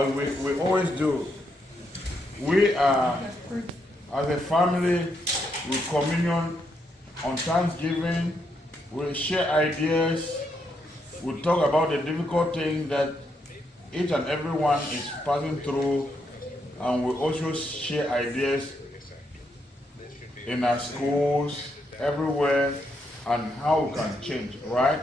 as we always do. We are, as a family, we communion on Thanksgiving, we share ideas, we talk about the difficult things that each and everyone is passing through, and we also share ideas in our schools, everywhere, and how we can change, right?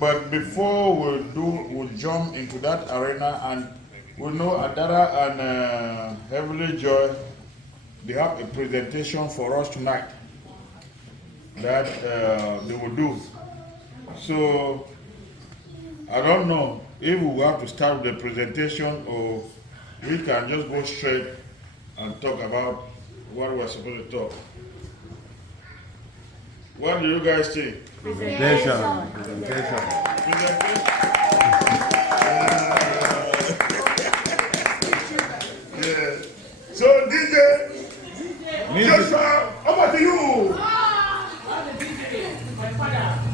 But before we jump into that arena, and we know Adara and Heavenly Joy, they have a presentation for us tonight that they will do. So I don't know if we will have to start with the presentation or we can just go straight and talk about what we're supposed to talk. What do you guys think? Presentation. Presentation? Yeah. So DJ, Joshua, over to you. My father.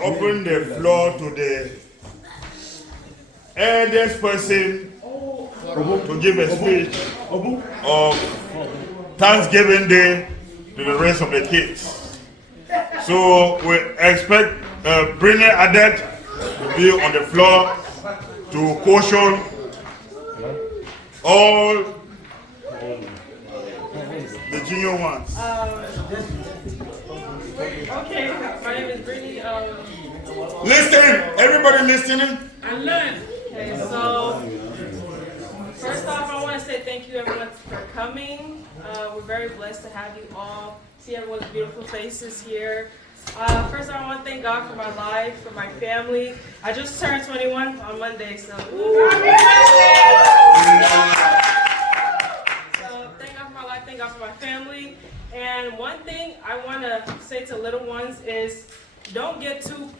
Open the floor to the eldest person to give a speech of Thanksgiving Day to the rest of the kids. So we expect Brilliant Adet to be on the floor to caution all the junior ones. Okay, my name is Brittany. Listen, everybody listening? I learned. Okay, so first off, I want to say thank you everyone for coming. We're very blessed to have you all. See everyone's beautiful faces here. First, I want to thank God for my life, for my family. I just turned 21 on Monday, so thank God for my life, thank God for my family. And one thing I want to say to little ones is don't get too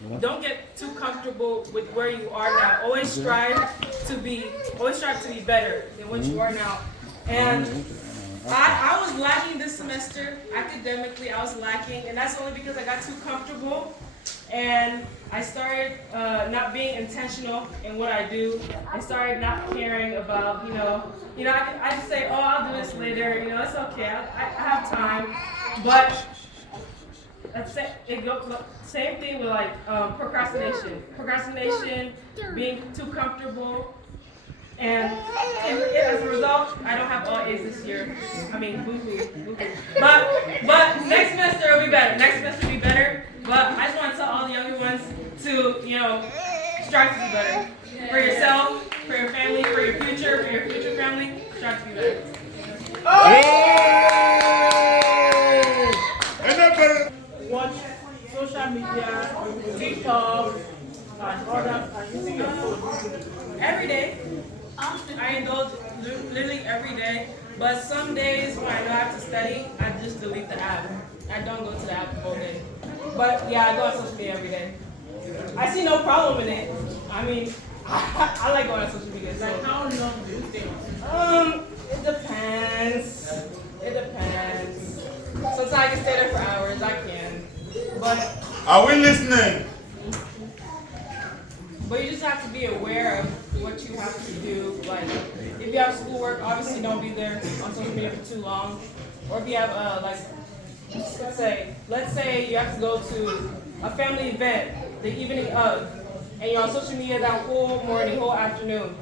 comfortable with where you are now. Always strive to be better than what you are now. And I was lacking this semester academically. I was lacking, and that's only because I got too comfortable, and I started not being intentional in what I do. I started not caring about, I just say, oh, I'll do this later. It's okay. I have time, but same thing with like procrastination, being too comfortable. And as a result, I don't have all A's this year. I mean, boo-hoo. But next semester will be better. But I just want to tell all the younger ones to, strive to be better. For yourself, for your family, for your future family, strive to be better. Watch social media, TikTok, and others, and using your phone. Every day. I indulge literally every day, but some days when I know I have to study, I just delete the app. I don't go to the app the whole day. But yeah, I go on social media every day. I see no problem in it. I mean, I like going on social media. So. Like how long do you think? It depends. Sometimes I can stay there for hours. I can. But are we listening? But you just have to be aware of what you have to do. Like, if you have schoolwork, obviously don't be there on social media for too long. Or if you have, let's say you have to go to a family event the evening of, and you're on social media that whole morning, whole afternoon.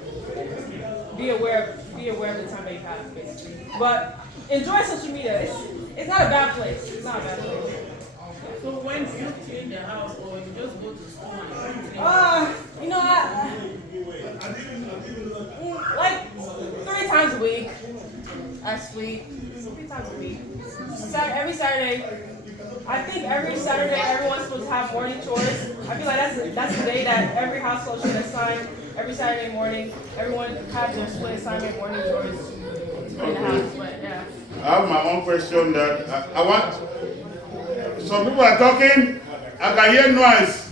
Be aware of the time that you have, basically. But enjoy social media. It's not a bad place. So when do you clean the house, or you just go to school and clean? Like 3 times a week. I sweep 3 times a week. Every Saturday. I think every Saturday everyone's supposed to have morning chores. I feel like that's the day that every household should assign. Every Saturday morning, everyone have their split assignment morning chores to clean the house. But yeah. I have my own question that I want. Some people are talking. I can hear noise.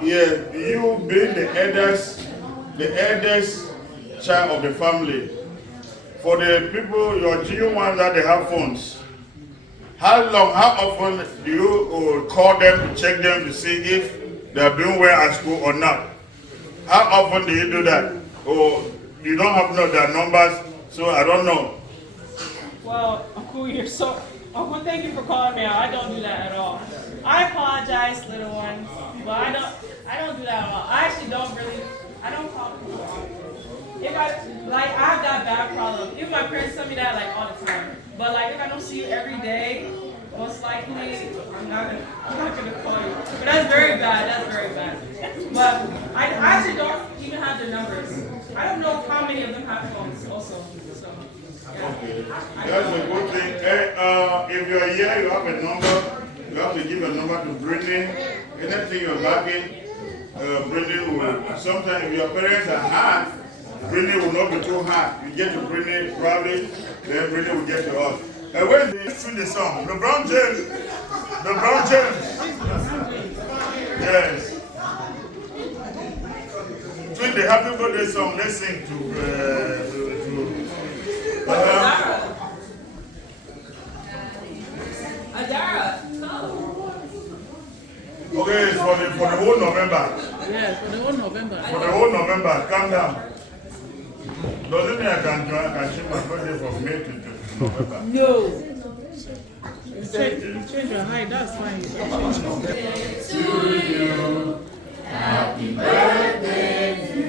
Yeah, you being the eldest child of the family. For the people, your junior ones that they have phones, how often do you call them to check them to see if they are doing well at school or not? How often do you do that? Or you don't have their numbers, so I don't know. Well, Uncle, Uncle, thank you for calling me out. I don't do that at all. I apologize, little ones, but I don't do that at all. I actually I don't call people often. If I have that bad problem. Even my parents tell me that all the time. But if I don't see you every day, most likely I'm not gonna call you. But that's very bad. But I actually don't even have their numbers. I don't know how many of them have phones also. So yeah. Okay. That's a good thing. If you're here, you have a number. You have to give a number to Brittany. Anything you're lacking, Brittany will. Sometimes if your parents are hard, Brittany will not be too hard. You get to Brittany probably, then Brittany will get to us. And when they sing the song, the Brown James. Yes. Sing the happy birthday song. Let's sing to Adara. Okay, it's for the whole November. Yes, for the whole November. For the whole November, calm down. can change my birthday from May to November. No. Change your height, that's fine. To you, happy birthday to you.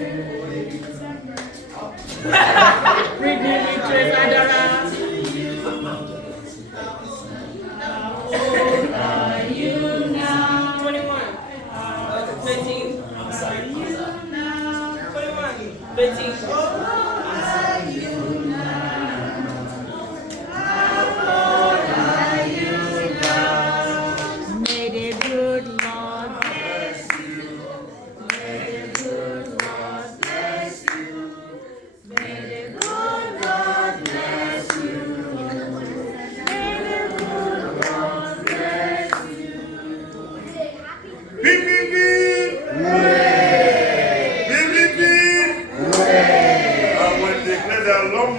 Britney, Trace, Adara. How old are you now? 21. 15. 21. 15. May the good Lord bless you. May the good Lord bless you. May the good Lord bless you. May the good Lord bless you. Beep, beep, beep. Beep, beep, beep. I will declare that long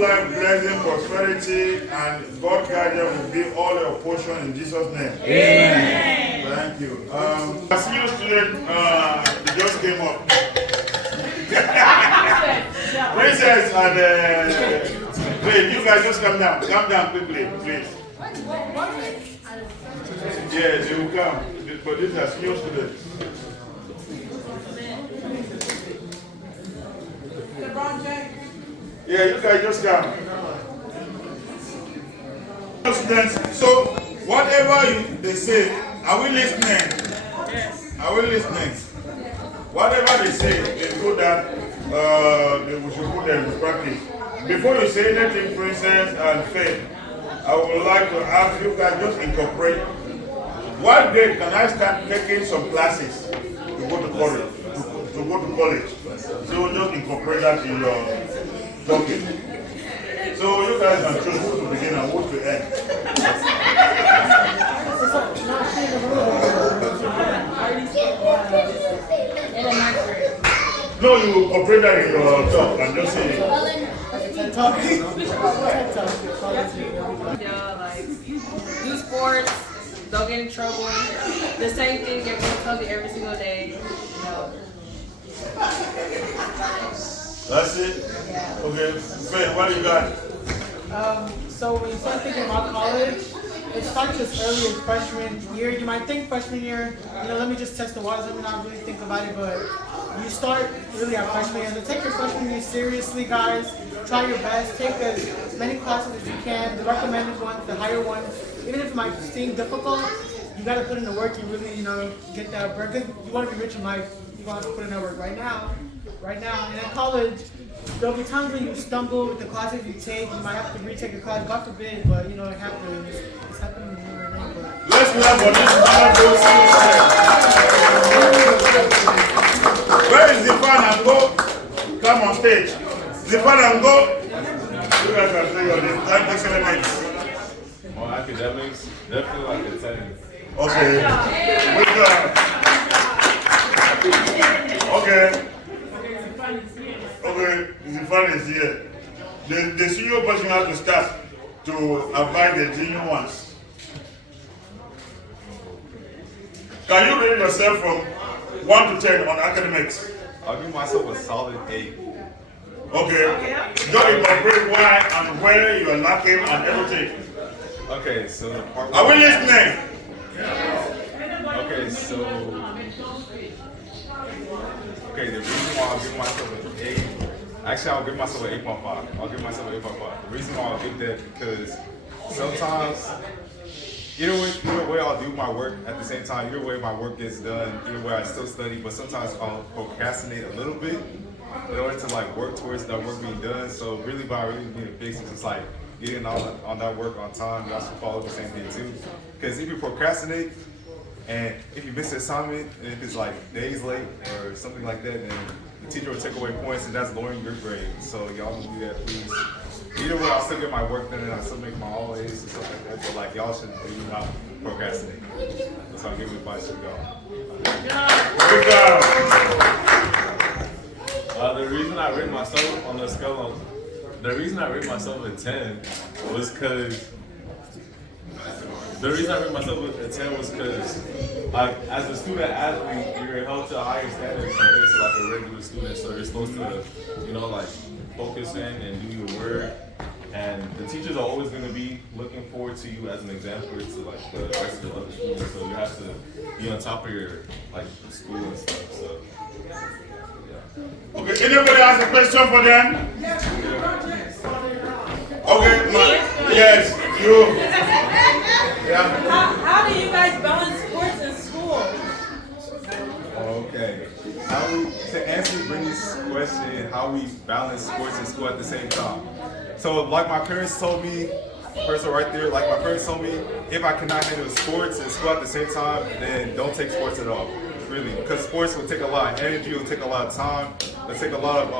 life, blessing, prosperity, and God guidance will be all your portion in Jesus' name. Amen. Thank you. A senior student, they just came up. Princess and wait, you guys just come down. Come down quickly, please. Yes, they will come. But these are senior students. Yeah, you guys just come. Students, so whatever they say, are we listening? Yes. Are we listening? Whatever they say, they do that. We should put them in practice. Before you say anything, Princess and Faith, I would like to ask you guys just incorporate. What grade can I start taking some classes to go to college? To go to college. So just incorporate that in your talking. So you guys can choose who to begin and who to end. No, you incorporate that in your talk and just say Yeah, like, do sports, don't get in trouble. The same thing everyone tells me every single day. You know. that's it? Yeah. Okay, Faith, what do you got? So when you start thinking about college, it starts as early as freshman year. You might think freshman year, let me just test the waters, let me not really think about it, but you start really at freshman year. So take your freshman year seriously, guys. Try your best. Take as many classes as you can, the recommended ones, the higher ones. Even if it might seem difficult, you gotta put in the work and really, get that work. Because you want to be rich in life, you want to put in that work right now. And in college, there'll be times when you stumble with the classes you take. You might have to retake a class, God forbid, but it happens. It's happening to me right now. But Let's clap for this wonderful student. Where is Zifan and Go? Come on stage. Zifan and Go. You guys can say your name. Thank you so much. On academics, definitely like a 10. Okay. Good job. Okay. Okay, Zifan is here. The senior person has to start to avoid the junior ones. Can you rate yourself from 1 to 10 on academics? I'll give myself a solid 8. Okay. Don't incorporate why and where you are lacking and everything. Okay, so the part Are we listening? Okay, so the reason why I'll give myself an 8, actually I'll give myself an 8.5. I'll give myself an 8.5. The reason why I'll give that because sometimes either way I'll do my work at the same time, either way my work gets done, either way I still study, but sometimes I'll procrastinate a little bit in order to work towards that work being done. So really by really being a basics, it's getting on that work on time. That's follow the same thing too. Because if you procrastinate and if you miss the assignment and if it's days late or something like that, then the teacher will take away points and that's lowering your grade. So y'all don't do that, please. Either way, I'll still get my work done and I'll still make my all A's and stuff like that. But y'all should really not procrastinate. That's how I give advice to y'all. Good job. The reason I rate myself on the scale the reason I rate myself a 10 was because The reason I made myself a 10 was because, like, as a student athlete, you're held to a higher standard compared to like a regular student. So you're supposed to, like, focus in and do your work. And the teachers are always going to be looking forward to you as an exemplar to like the rest of the other students. So you have to be on top of your like school and stuff. So yeah. Okay, anybody has a question for them? Okay, yes, you. Yeah. How do you guys balance sports and school? Okay. To answer Brittany's question, how we balance sports and school at the same time. So, like my parents told me, person right there, like my parents told me, if I cannot handle sports and school at the same time, then don't take sports at all. Really, because sports will take a lot of energy, will take a lot of time, it'll take a lot of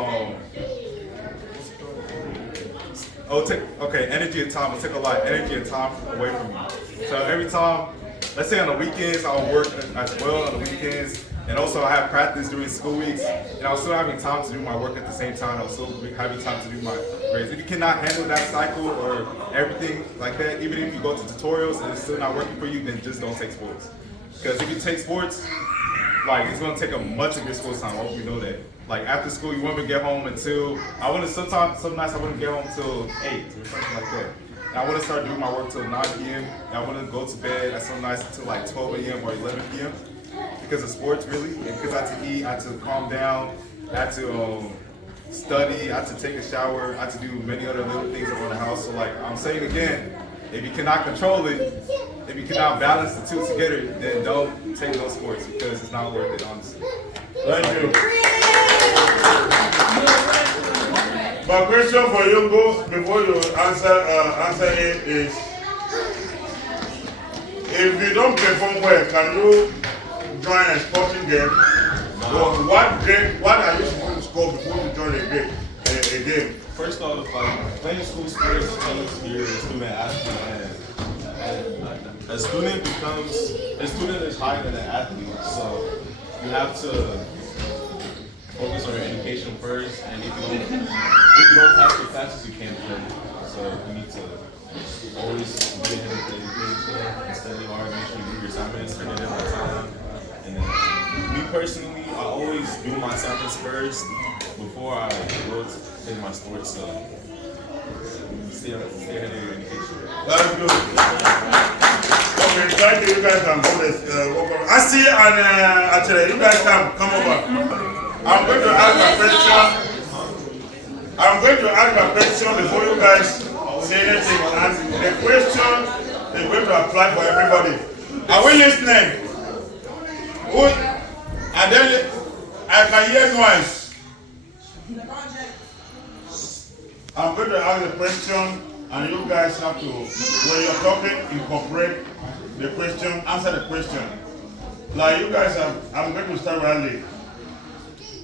energy and time. It'll take a lot of energy and time away from you. So every time, let's say on the weekends, I'll work as well on the weekends. And also I have practice during school weeks, and I was still having time to do my work at the same time. I was still having time to do my grades. If you cannot handle that cycle or everything like that, even if you go to tutorials and it's still not working for you, then just don't take sports. Because if you take sports, like it's gonna take up much of your school time. I hope you know that. Like after school, you won't even get home until some nights I wouldn't get home till 8 or something like that. And I wouldn't start doing my work till 9 p.m. And I wouldn't go to bed at some nights until like 12 a.m. or 11 p.m. because of sports, really, and because I had to eat, I had to calm down, I had to study, I had to take a shower, I had to do many other little things around the house. So like I'm saying again, if you cannot control it, if you cannot balance the two together, then don't take those sports because it's not worth it, honestly. Thank you. My question for you, go before you answer it is, if you don't perform well, can you join a sporting game? No. What are you supposed to score before you join a game? First off, like playing school sports means you're a student athlete, and a student is higher than an athlete. So you have to focus on your education first, and if you don't pass the classes, you can't play. So you need to always be ahead of the education and study hard, make sure you do your assignments, turn it in on time. And then, me personally, I always do my assignments first before I go to play my sports. So stay ahead of your education. That's good. Okay, thank you. You guys can go this. I see, and actually, you guys can come over. I'm going to ask a question before you guys say anything. And the question is going to apply for everybody. Are we listening? And then I can hear noise. I'm going to ask the question, and you guys have to, when you're talking, incorporate the question, answer the question. Like you guys have, I'm going to start early.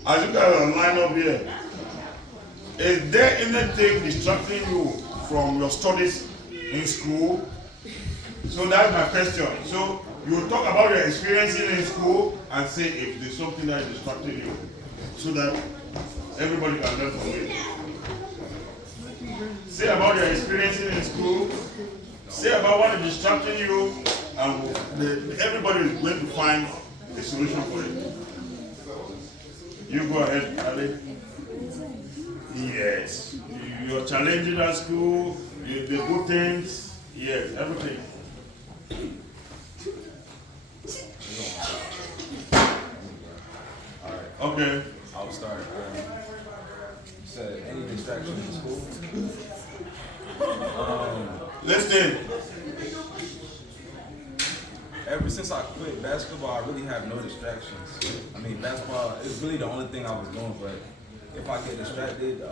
As you guys are lined up here, is there anything distracting you from your studies in school? So that's my question. So you talk about your experiences in school and say if there's something that is distracting you, so that everybody can learn from it. Say about your experiences in school. Say about what is distracting you, and everybody is going to find a solution for it. You go ahead, Ali. Yes. You're challenging at school, the good things, yes, everything. Alright. Okay. I'll start. You said any distraction in school? Listen. Ever since I quit basketball, I really have no distractions. I mean, basketball is really the only thing I was doing, but if I get distracted,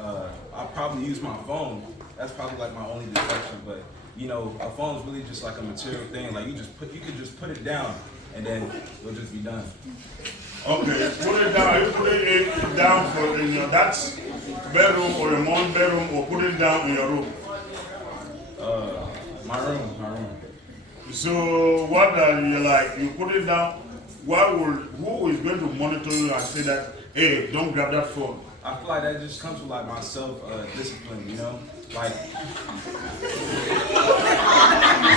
I'll probably use my phone. That's probably like my only distraction, but you know, a phone is really just like a material thing. Like you could just put it down and then it'll just be done. Okay, put it down. Are you putting it down in your dad's bedroom or your mom's bedroom, or put it down in your room? My room. So what are you like? You put it down. Who is going to monitor you and say that, hey, don't grab that phone? I feel like that just comes with like my self discipline, you know? Like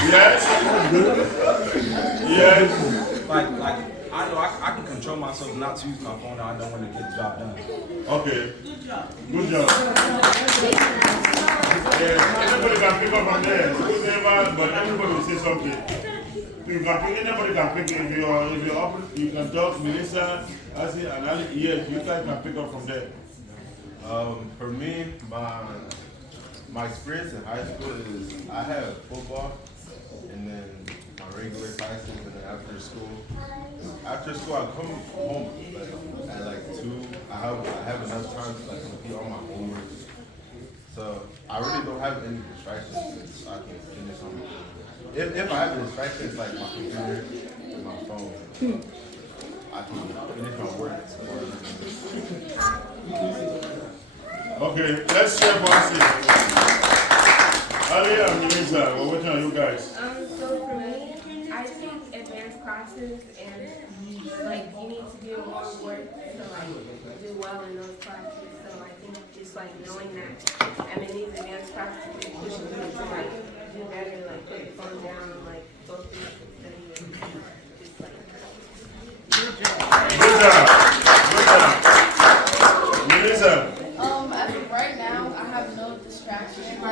Yes. Yes. like I know I can control myself not to use my phone and I know when to get the job done. Okay. Good job. Yeah, anybody can pick up from there. Whoever, but everybody will say something. You can pick, anybody can pick if you're up, you can talk Melissa, Asi, and Ali. Yes, you guys can pick up from there. For me, my experience in high school is I have football and then my regular classes and then after school. After school I come home like at like 2. I have enough time to like complete all my homework. So I really don't have any distractions so I can finish on my phone. If I have a distraction, it's like my computer and my phone. I can finish my work. Okay, let's share Bossy. Ali and Melissa, well, which one are you guys? So for me, I take advanced classes and like you need to do more work to like do well in those classes. So I think just like knowing that I'm in these advanced classes it pushes me to like do better, like put the phone down and like focus and study and just like Good job. Good job. Melissa. As of right now, I have no distractions. Because I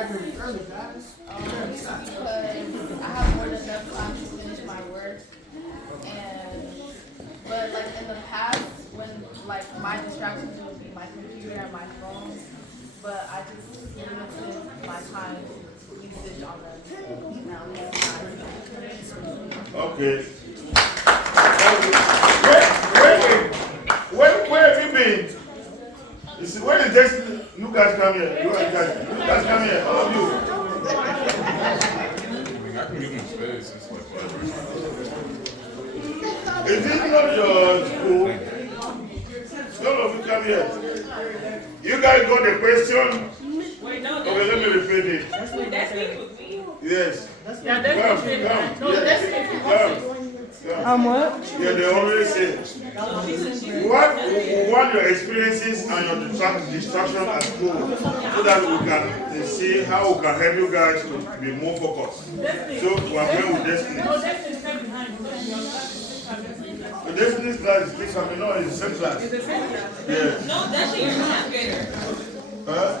have more than enough time to finish my work. But like in the past, when like my distractions would be my computer and my phone, but I just limited my time usage on them. Now, Okay. Where have you been? You see, when is Destiny? You guys come here. You guys come here. All of you. I can give him space. It's like whatever. Is this not your school? All of you come here. You guys got the question? Wait, no, Okay, let me repeat it. that's me with me. Yes. Yeah, that's Come. what? Yeah, they always say, what your experiences and your distraction at school so that we can see how we can help you guys to be more focused. So we are playing with Destiny. The Destiny's class is different. No, it's the same class. Yes. No, that's your ninth grader. Huh?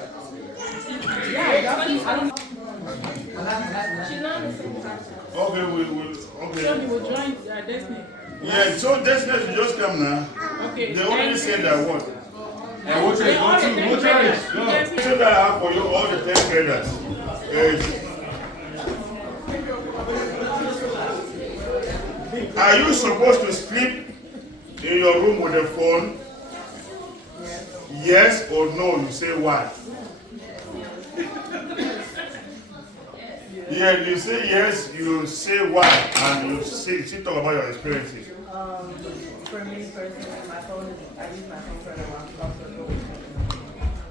she's not in the same class. Okay, we will. Okay. will join Destiny. Yeah, so Destiny will just come now. Okay. They already said that what? And what you're going to? What you're So that I have for you all the 10 graders. Are you supposed to sleep in your room with a phone? Yes or no? You say why? Yeah, you say yes, you say why, and you talk about your experiences. For me personally, my phone is, I use my phone for a while.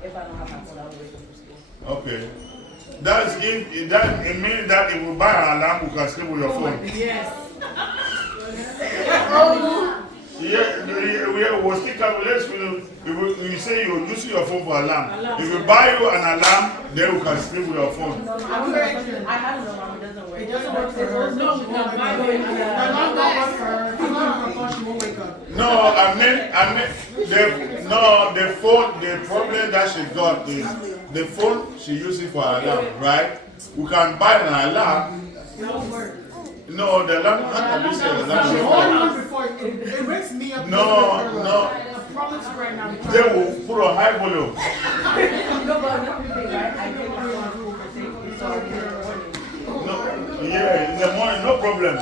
If I don't have my phone, I will wake up for school. Okay. That's if that it means that if you buy an alarm, you can sleep with your phone. Yes. Yeah, we will still calculate you say you're using your phone for alarm. If we buy you an alarm, then you can sleep with your phone. I have an alarm, it doesn't work. It doesn't work for her. No, my phone, she won't wake up. No, I mean, the phone, the problem that she got is the phone she uses for alarm, right? We can buy an alarm. It won't work. No, the alarm can't be said. It wakes me up. No. I promise you right now. They will put on high volume. No, but another thing, right? I take my phone to school for safety, so I get it in the morning. No, yeah, in the morning, no problem.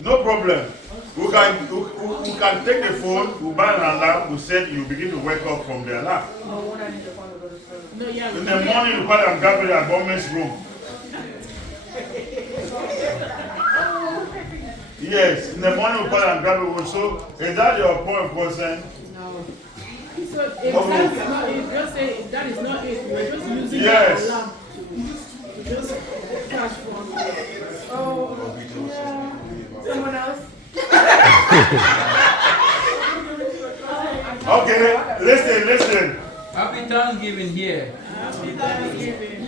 No problem. We can take the phone, we buy an alarm, we set you begin to wake up from the alarm. No, when I need the phone to go to school. No, yeah. In the morning, you buy and grab it at government's room. Yes, in the morning, we buy and grab it. So, is that your point of concern? No. So, if that's not it, just say if that is not it, we're just using Yes. the alarm. Just cash phone. Oh, someone else? Listen. Happy Thanksgiving here. Happy Thanksgiving.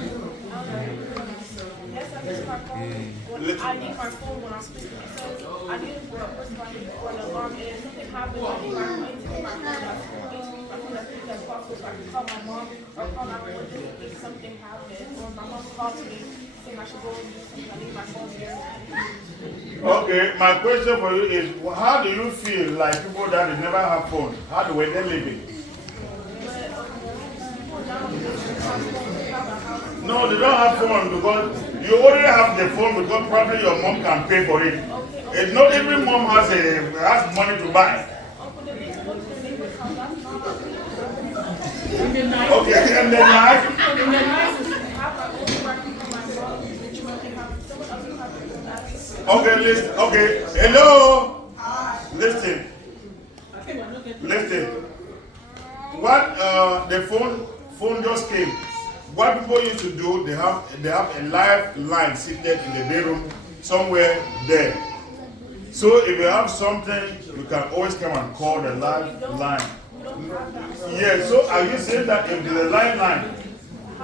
Yes, I use my phone. I need my phone when I'm sleeping because I need it for first of all, I need it for an alarm. And if something happens, I need my phone. My phone as quick as possible so I can call my mom or call 911 if something happens. Or if my mom calls me saying I should go and do something, I need my phone here. Okay, my question for you is, how do you feel like people that never have phone? How do they live it? No, they don't have phone because you already have the phone because probably your mom can pay for it. It's not every mom has money to buy. Okay, and then okay, listen. Okay, hello. Listen. What the phone just came. What people used to do, they have a live line seated in the bedroom somewhere there. So if you have something, you can always come and call the live line. Yeah. So are you saying that if there's a live line,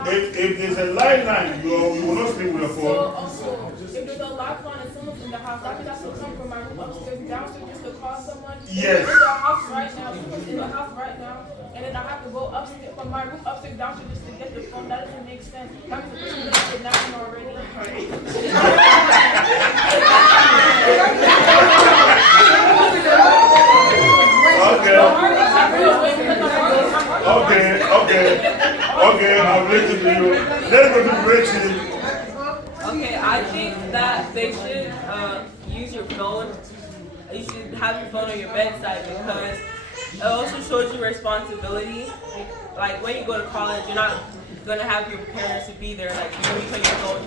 if there's a live line, you will not sleep with your phone? So if there's a live line and someone's in the house, I think I should come from my room upstairs downstairs just to call someone. Yes. In the house right now, someone's in the house right now, and then I have to go upstairs from my room upstairs downstairs just to get the phone. That doesn't make sense. That means the person is kidnapping already. Okay, I'll listen to you. Let's go to Rachel. Okay, I think that they should use your phone. You should have your phone on your bedside because it also shows you responsibility. Like when you go to college, you're not gonna have your parents to be there. Like you put your phone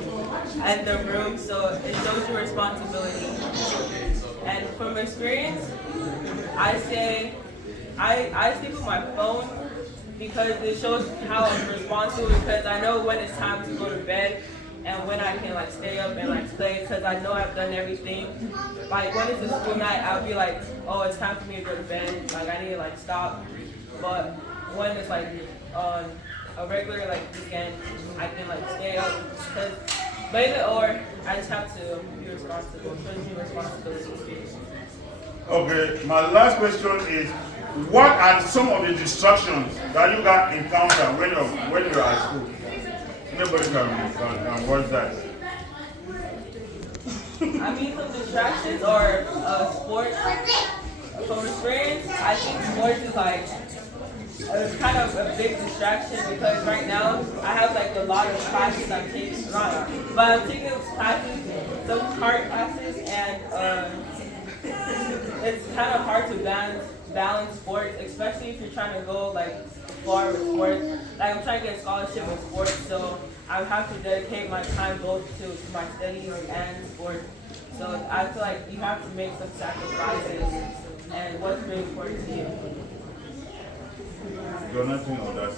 in the room, so it shows you responsibility. And from experience, I say I sleep with my phone because it shows how I'm responsible. Because I know when it's time to go to bed. And when I can like stay up and like play, because I know I've done everything. Like when it's a school night, I'll be like, oh, it's time for me to go to bed. Like I need to like stop. But when it's like on a regular like weekend, I can like stay up. Because later or I just have to be responsible. Shows me responsibility. Okay, my last question is, what are some of the distractions that you got encounter when you're at school? Nobody can watch that. I mean, some distractions or sports. From experience, I think sports is like kind of a big distraction because right now I have like a lot of classes I'm taking, but I'm taking classes, some hard classes, and it's kind of hard to balance sports, especially if you're trying to go like far with sports. Like I'm trying to get a scholarship in sports, so I have to dedicate my time both to my studies and sports. So I feel like you have to make some sacrifices, and what's really important to you. You're nothing on that.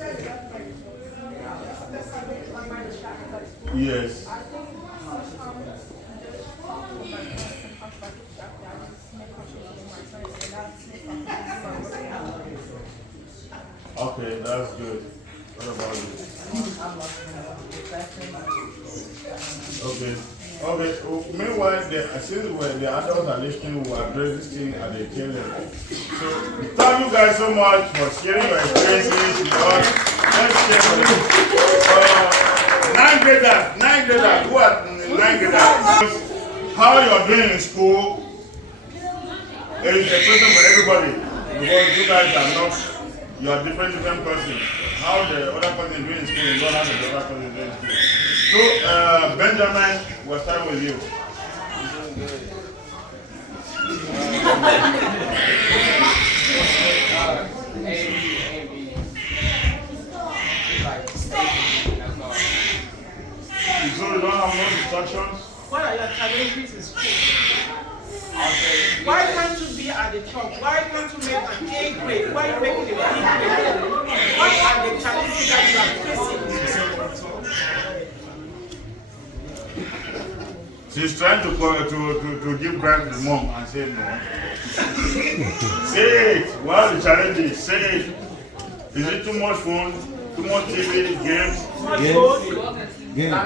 Yes. Okay, that's good. What about you? Okay. Meanwhile, since the adults are listening, we address this thing at the tail end. So, thank you guys so much for sharing your experiences with us. Let's share for them. 9 graders. Who are 9 graders? How you're doing in school is a question for everybody because you guys are not. You are different persons. How the other person is doing in school is not how the other person is doing in school. So, Benjamin, we'll start with you. So you don't have no distractions? What are your challenges in school? Why can't you be at the top? Why can't you make an A grade? Why are you making a B grade? What are the challenges that you are facing? She's trying to give back to the mom and say no. Say it. What are the challenges? Say it. Is it too much phone? Too much TV, games? Games.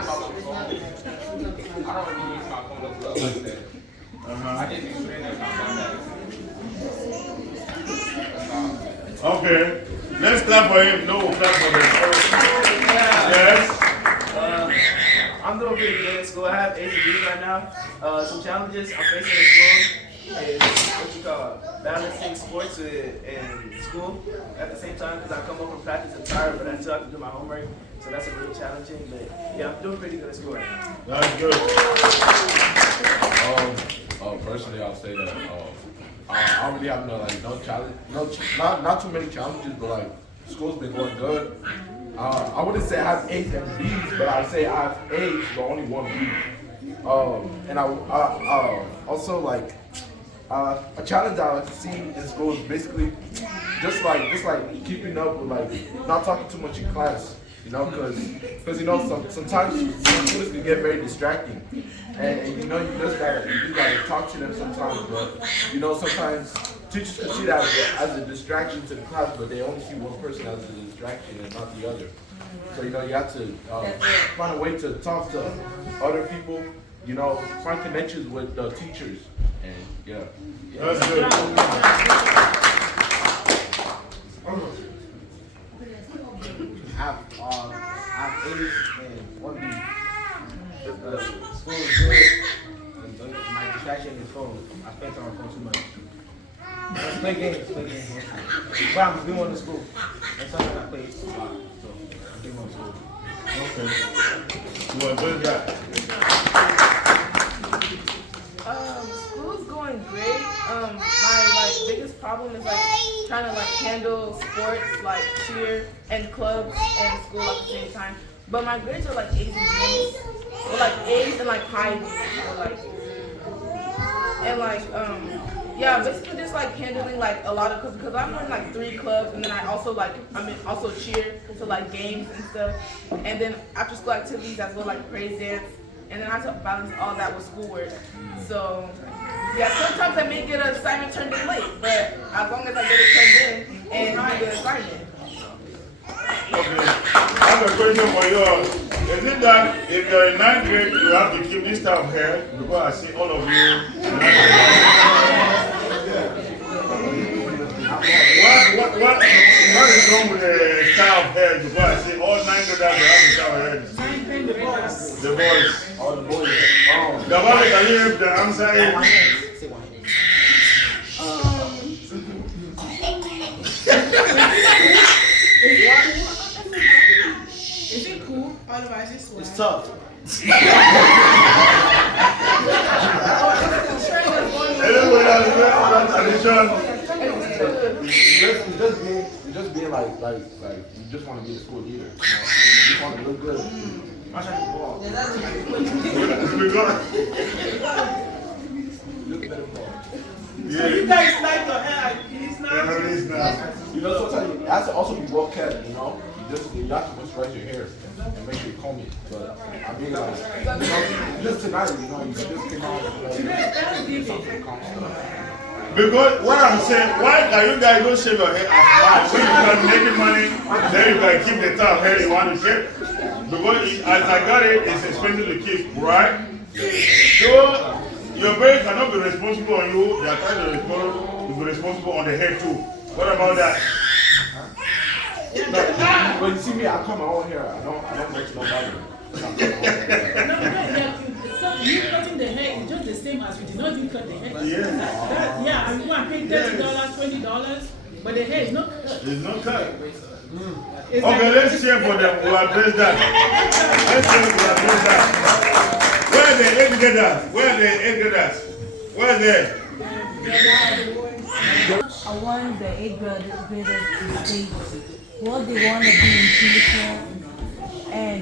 Okay. Let's clap for him. No, we'll clap for him. Yes. I'm doing pretty good in school. I have A's and B's right now. Some challenges I'm facing in school is balancing sports and school at the same time because I come home from practice and tired, but I still have to do my homework. So that's a little challenging. But yeah, I'm doing pretty good in school right now. That's good. Personally, I'll say that I don't really have no challenge, not too many challenges, but like school's been going good. I wouldn't say I have A's and B's, but I'd say I have A's, but only one B. And I also like a challenge I see in school is basically just like keeping up with like not talking too much in class. You know, because you know sometimes students can get very distracting, and you know you gotta talk to them sometimes. But you know sometimes teachers can see that as a distraction to the class, but they only see one person as a distraction and not the other. So you know you have to find a way to talk to other people. You know, find connections with the teachers, and yeah. That's good. I have A's and one B. School is good. My distraction is phone. I spend time on phone too much. Play games. But I'm doing in school. That's something I play a lot. So I'm doing in school. Okay. You are good guy. School's going great. My biggest problem is trying to handle sports cheer and clubs and school at the same time. But my grades are A's and B's, or A's and high B's, yeah, basically just handling a lot of clubs because I'm in 3 clubs, and then I also I'm in also cheer, so games and stuff, and then after school activities as well praise dance, and then I have to balance all that with schoolwork. So yeah, sometimes I may get an assignment turned in late, but as long as I get it turned in and do the assignment. Okay. I have a question for you all. Is it that if you're in 9th grade, you have to keep this type of hair? Because I see all of you. What is wrong with the style of hair? Because I see all 9th graders have the style of hair. The boys. All the boys. Gabale, can you help the answer? Is it cool? Otherwise, it's It's tough. Anyway, that's tradition. You just being like you just want to be the school leader. You just want to look good. I try to ball. Yeah. You guys like the hair? It's not. You know, sometimes it has to also be well kept. You know, you have to moisturize your hair and make sure you comb it. But I mean, just tonight, you just came out. Something calm stuff. Because what I'm saying, why are you guys don't shave your hair as much? So you can make money, then you can keep the top hair you want to keep. Because as I got it, it's expensive to keep, right? So your parents cannot be responsible on you. They are trying to be responsible on the hair too. What about that? But you see me, I cut my own hair. I don't make nobody. You cutting the hair is just the same as we did not even cut the hair. Yeah. I'm going to pay $30, $20, but the hair is not cut. It's not cut. Okay, let's cheer for them who address that. Let's cheer for address that. Where are the 8th graders? Where are the 8th graders? Where are they? I want the 8th graders to state what they want to be in future and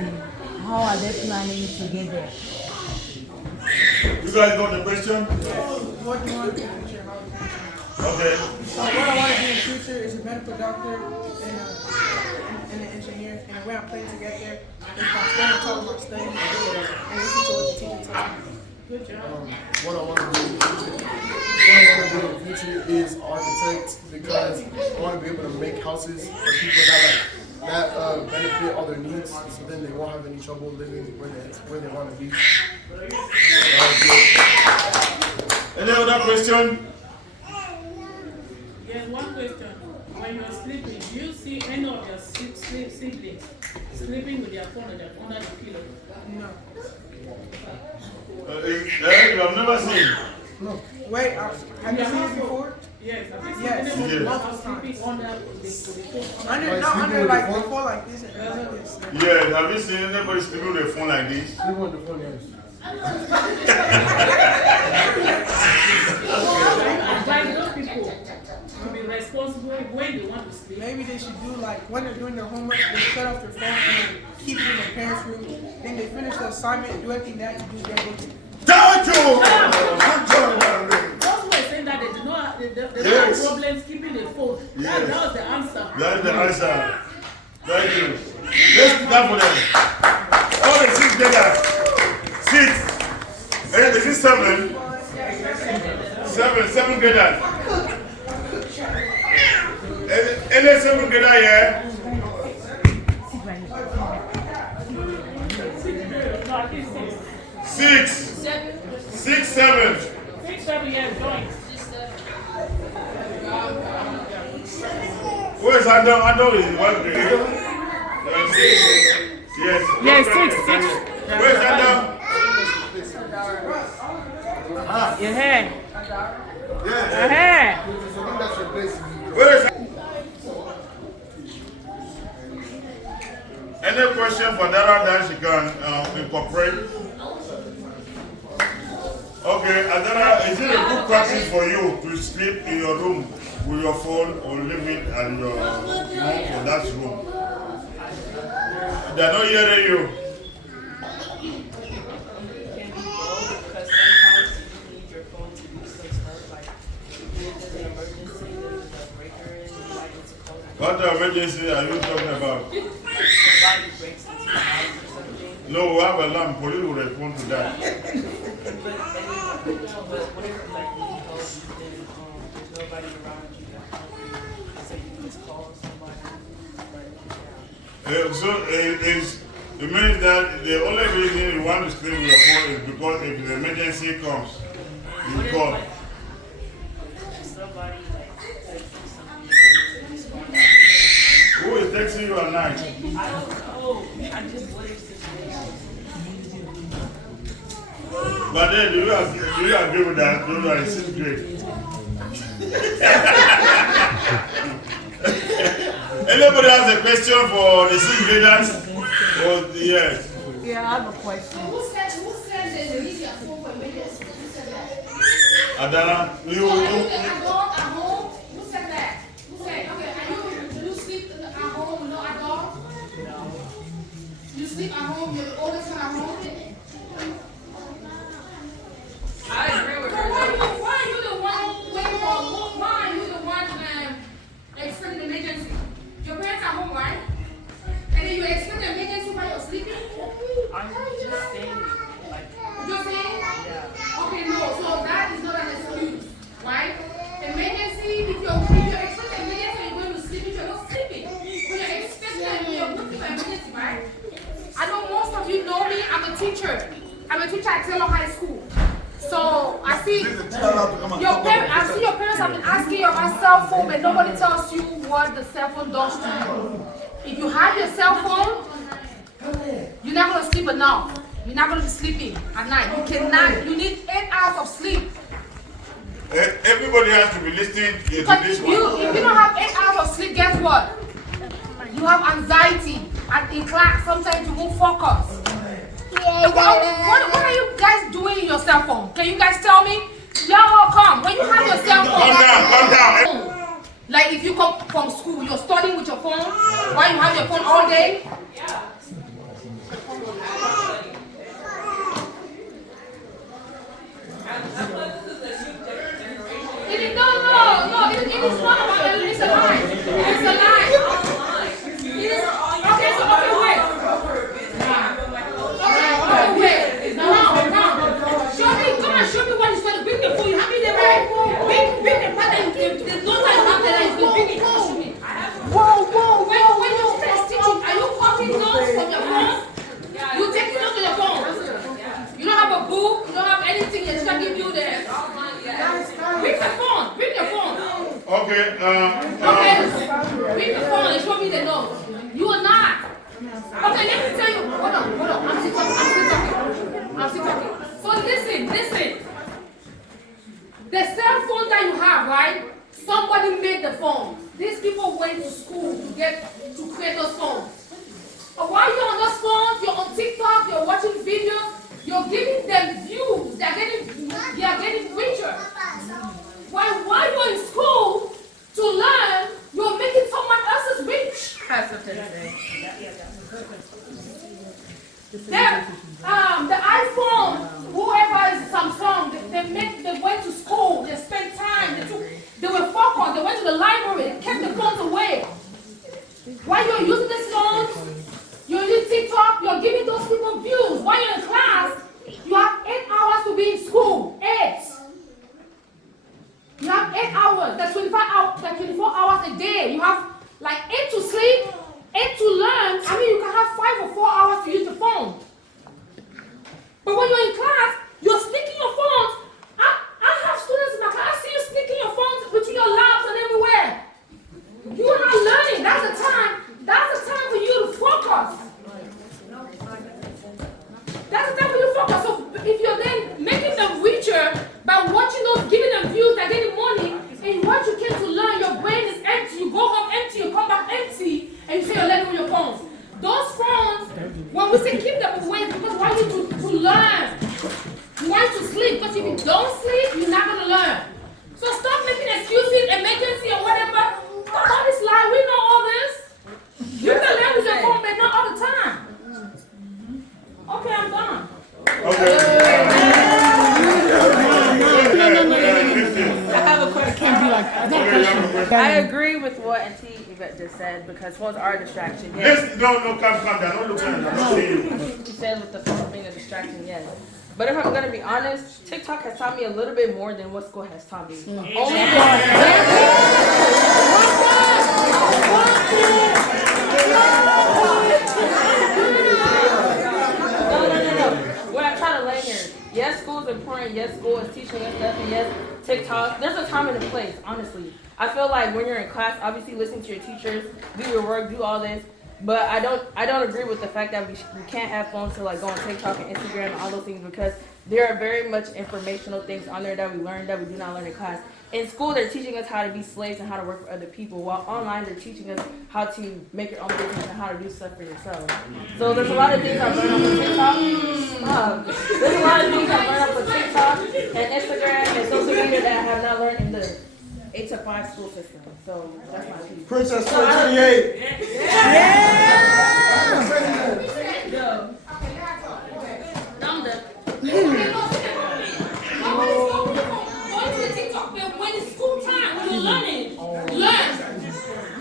how are they planning to get there. You guys got the question? What do you want to be in the future? Okay. What I want to be in the future is a medical doctor and an engineer. And the way I'm planning to get there is by staying on top of my studies and listen to what the teacher tells me. What I want to do in the future is architect because I want to be able to make houses for people that benefit all their needs, so then they won't have any trouble living where they want to be. Any other question? Yes, one question. When you're sleeping, do you see any of your siblings sleeping with their phone under the pillow? No. You have never seen? No. Wait, have you seen it before? Yes. Yes. Multiple times. Under the phone. Under like before like this. Yeah, have you seen anybody sleeping with a phone like this? Sleeping with the phone, yes. Advise those people to be responsible when they want to sleep. Maybe they should do like when they're doing their homework, they shut off their phone and keep it in their parents' room. Then they finish the assignment, do everything they have to do, then they can. Don't you! Those who are saying that they do not, they don't have problems keeping the phone. That was the answer. That's the answer. Thank you. Let's do that for them. All the 6 together. 6. And this is 7. 7 together. Any 7 together here? 6. 6, 7. 6, 7, yeah, join. Where's Adam? Adam is one day. Yes. Yes, 6. Where's Adam? Your hair. Yes. Your hair. Where is any question for Dara that she can incorporate? Okay, Adara, is it a good practice for you to sleep in your room with your phone or leave it at your room for that room? They're not hearing you. What emergency are you talking about? No, we have a lamp. Police will respond to that. So it means that the only reason you want to sleep with your phone is because if the emergency comes, you call. Who is texting you at night? I don't know. I just live situations. But then, do you agree with that? Those are in 6th grade. Anybody has a question for the 6th graders? Or yes? Yeah, I have a question. Who said they leave your phone for emergency? Who said that? Adana, you. At home? Who said that? Who said, okay, do you sleep at home with no adult? No. You sleep at home, you're the oldest one at home? I agree with her. Why are you the one waiting for, why are you the one expecting the emergency? Your parents are home, right? And then you expect the emergency while you're sleeping? I'm just saying, like, You're saying? yeah. Okay, no, so that is not an excuse, right? Emergency, if you're expecting emergency and you're going to sleep, if you're not sleeping, when you're expecting, you're looking for emergency, right? I know most of you know me, I'm a teacher. I'm a teacher at Taylor High School. So I see your parents have been asking you about cell phone, but nobody tells you what the cell phone does to you. If you have your cell phone, you're not going to sleep enough. You're not going to be sleeping at night. You need 8 hours of sleep. Everybody has to be listening to this one. If you don't have 8 hours of sleep, guess what? You have anxiety. And in class, sometimes you won't focus. What are you guys doing in your cell phone? Can you guys tell me? Y'all come. When you have your cell phone. Calm down. Like if you come from school, you're studying with your phone while you have your phone all day. It is not about it's a lie. It's a lie. Okay, so wait. Show me Okay, let me tell you. Hold on. I'm still talking. So listen. The cell phone that you have, right? Somebody made the phone. These people went to school to create those phones. And while you're on those phones, you're on TikTok, you're watching videos, you're giving them views. They are getting richer. While you're in school to learn, you're making someone else's rich. Have something to say. The iPhone, whoever is Samsung, they went to school, they spent time, they were focused, they went to the library, they kept the phones away. While you're using these phones, you're using TikTok, you're giving those people views. While you're in class, you have 8 hours to be in school. 8. You have 8 hours, that's 24 hours a day. You have like 8 to sleep, 8 to learn. I mean, you can have 5 or 4 hours to use the phone. But when you're in class, you're sneaking your phones. I have students in my class, I see you sneaking your phones between your labs and everywhere. You are not learning. That's the time for you to focus. That's the time for you to focus. So if you're then making them richer by watching those, giving them views, they're getting money, and what you came to learn, your brain is empty. You go home empty, you come back empty, and you say you're learning with your phones. Those phones, when we say keep them away, because we want you to learn. You want to sleep, because if you don't sleep, you're not going to learn. So stop making excuses, emergency or whatever. Stop all this lie. We know all this. You can learn with your phone, but not all the time. Okay, I'm done. I have a question. I agree with what Auntie Yvette just said because phones are a distraction. Yes. No, come down. Don't look at me. I'm not seeing you. She said with the phone being a distraction, yes. But if I'm going to be honest, TikTok has taught me a little bit more than what school has taught me. Only What I try to lay here, yes, school is important, yes, school is teaching us stuff, and yes, TikTok, there's a time and a place, honestly. I feel like when you're in class, obviously listen to your teachers, do your work, do all this, but I don't agree with the fact that we can't have phones to like go on TikTok and Instagram and all those things because there are very much informational things on there that we learn that we do not learn in class. In school, they're teaching us how to be slaves and how to work for other people, while online, they're teaching us how to make your own business and how to do stuff for yourself. So there's a lot of things I've learned off of TikTok. There's a lot of things I've learned off of TikTok and Instagram and social media that I have not learned in the 8 to 5 school system. So that's my piece. Princess 428. Yeah. I'm done. When it's school time, when you're learning, learn.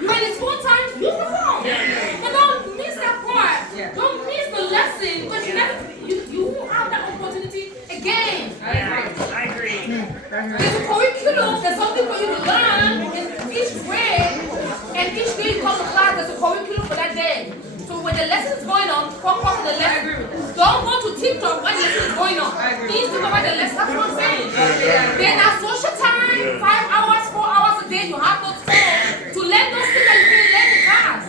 When it's school time, use the phone. But don't miss that part. Don't miss the lesson because you won't have that opportunity again. I agree. There's a curriculum. There's something for you to learn in each grade, and each day you come to class. There's a curriculum for that day. So when the lesson is going on, focus on the lesson. Don't go to TikTok when the lesson is going on. Please think about the lesson. That's what I'm saying. Then at social time, 5 hours, 4 hours a day, you have those phones to learn those things that you can learn in class.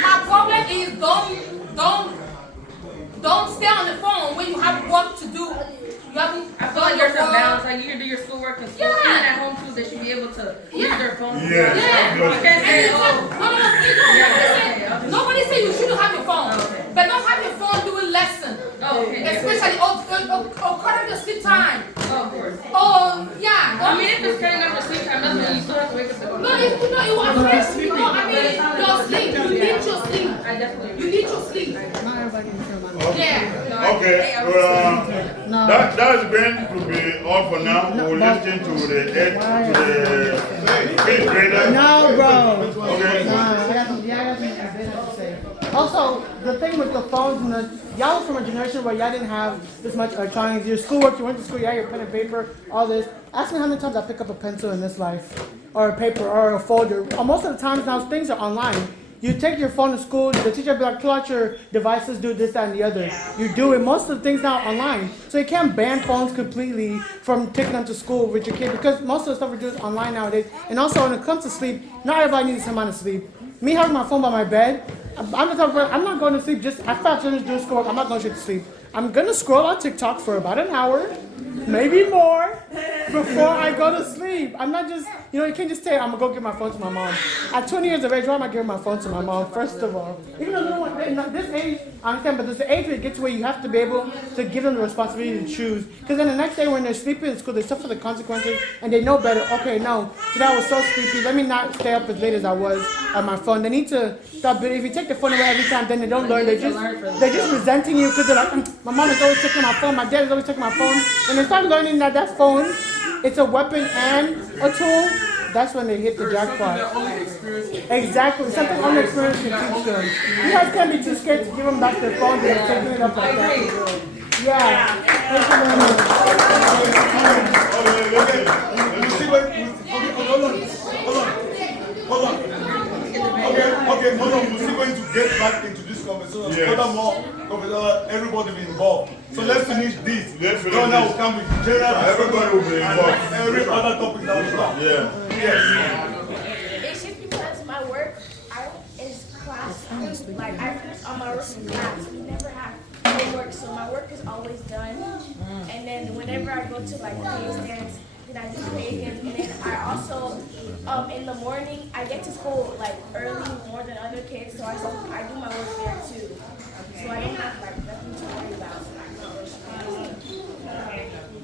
My problem is don't stay on the phone when you have work to do. I feel like there's a balance. Like you can do your schoolwork in school and at home too. They should be able to use their phone. You can't say, nobody say you shouldn't have your phone, but don't have your phone doing lesson. Especially cut off your sleep time. Of course. I mean, if it's cutting off your sleep time, doesn't mean you still have to wake up to go. No, you want rest. Your sleep. You need your sleep. I definitely. You need your sleep. Not everybody can feel my Okay. That is going to be all for now. We'll listen to the fifth grader. No, bro. Okay. I got some business to say. Also, the thing with the phones y'all was from a generation where y'all didn't have this much electronics. Your schoolwork, you went to school, you had your pen and paper, all this. Ask me how many times I pick up a pencil in this life, or a paper, or a folder. Most of the times now, things are online. You take your phone to school, the teacher will be like, pull out your devices, do this, that, and the other. You do it. Most of the things now are online. So you can't ban phones completely from taking them to school with your kid because most of the stuff we do is online nowadays. And also when it comes to sleep, not everybody needs some amount of sleep. Me having my phone by my bed, I'm the type of person, I'm not going to sleep just after I finish doing schoolwork. I'm not going straight to sleep. I'm gonna scroll on TikTok for about an hour, maybe more, before I go to sleep. I'm not just, you can't just say I'm gonna go give my phone to my mom. At 20 years of age, why am I giving my phone to my mom? First of all, even though no one, this age, I understand, but there's the age where it gets where you have to be able to give them the responsibility to choose. Because then the next day when they're sleeping in school, they suffer the consequences and they know better. Okay, no, today I was so sleepy. Let me not stay up as late as I was on my phone. They need to stop. But if you take the phone away every time, then they don't learn. They're just resenting you because they're like, my mom is always taking my phone. My dad is always taking my phone. When they start learning that phone, it's a weapon and a tool. That's when they hit the jackpot. Exactly. Something only experience can teach them. You guys can't be too scared to give them back their phones and they're taking it up like that. Yeah. Thank you Hold on. Okay, hold on. We're still going to get back into this conversation. Yes. Furthermore, everybody will be involved. So let's finish this. Then now we'll come with general. Everybody will be involved. Every other topic that we talk. Yeah. Yes. It's just because my work is class. Like I finish all my work in class. We never have homework, so my work is always done. And then whenever I go to like play stands, then I do play again. And then I also in the morning I get to school like early more than other kids, so I do my work there too. So I don't have like nothing to worry about.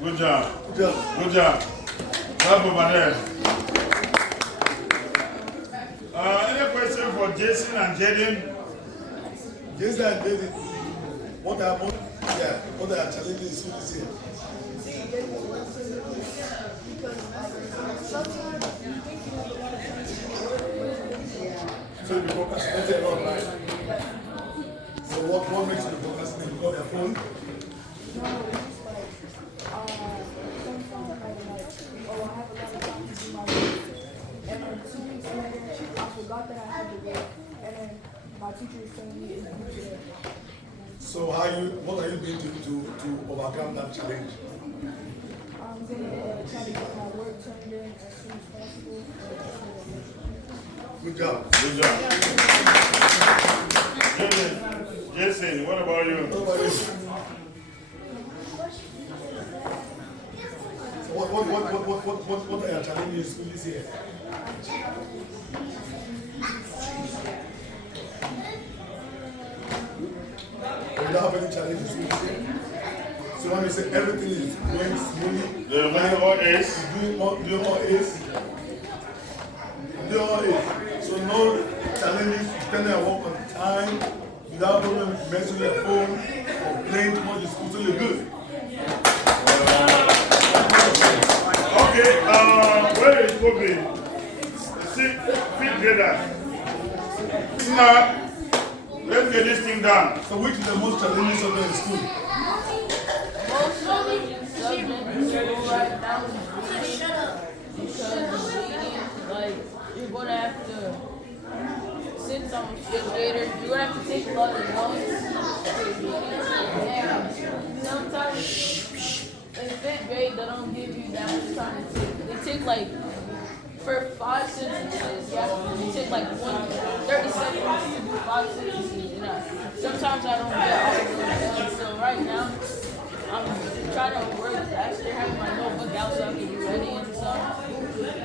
Good job. Good job. Clap over there. Any question for Jason and Jaden? Jason and Jaden, what are challenges in school this year? So you procrastinated a lot, right? So what makes you procrastinate? Because your phone? My teacher is telling me it's due today. So what are you doing to overcome that challenge? I'm gonna try to get my work turned in as soon as possible. Good job. Good job. Jason, what about you? So what are your challenges in school this year? You don't have any challenges this year. So when you say everything is going smoothly, doing all A's. Doing all A's. So no challenges, spending your work on time, without problem messing with your phone, or playing too much in school, so you're good. Okay, where is Kobe? Fifth grader. Now, let's get this thing done. So which is the most challenging subject in school? Most challenging subject in school right now is reading. Because reading, like, you're going to have to sit on fifth graders. You're going to have to take a lot of notes. And sometimes in fifth grade, they don't give you that much time to take. They take like, for 5 sentences, they take like 30 seconds to do 5 sentences. Sometimes I don't get all of those done. So right now, I'm trying to work faster, have my notebook out so I can be ready and stuff.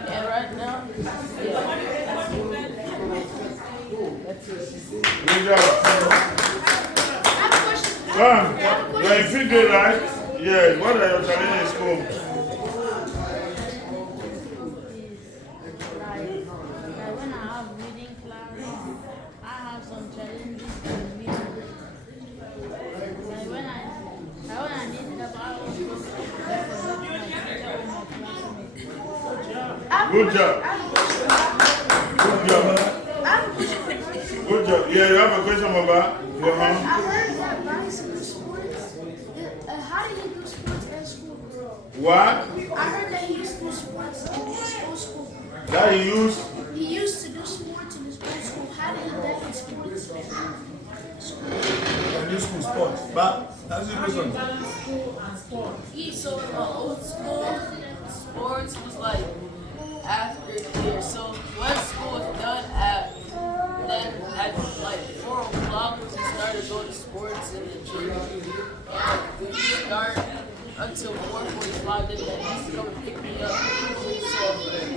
And right now, that's it. Good job. You're in fifth grade, right? Yes. What are your challenges in school? When I have reading class, I have some challenges to read. When I need help, I always go to my teacher or my classmates. Good job. Good job. Good job. Yeah, you have a question, Baba? I heard that Bryce in sports. How do you do sports in school? What? I heard that he used to do sports in his old school. That you use? He used to do sports in his old school. How did he get in sports? New school sports. But that's the question. So in my old school, sports was like after here. So when school was done at like 4 go to sports in the gym. And we start until 4:45, then they used to come and pick me up. So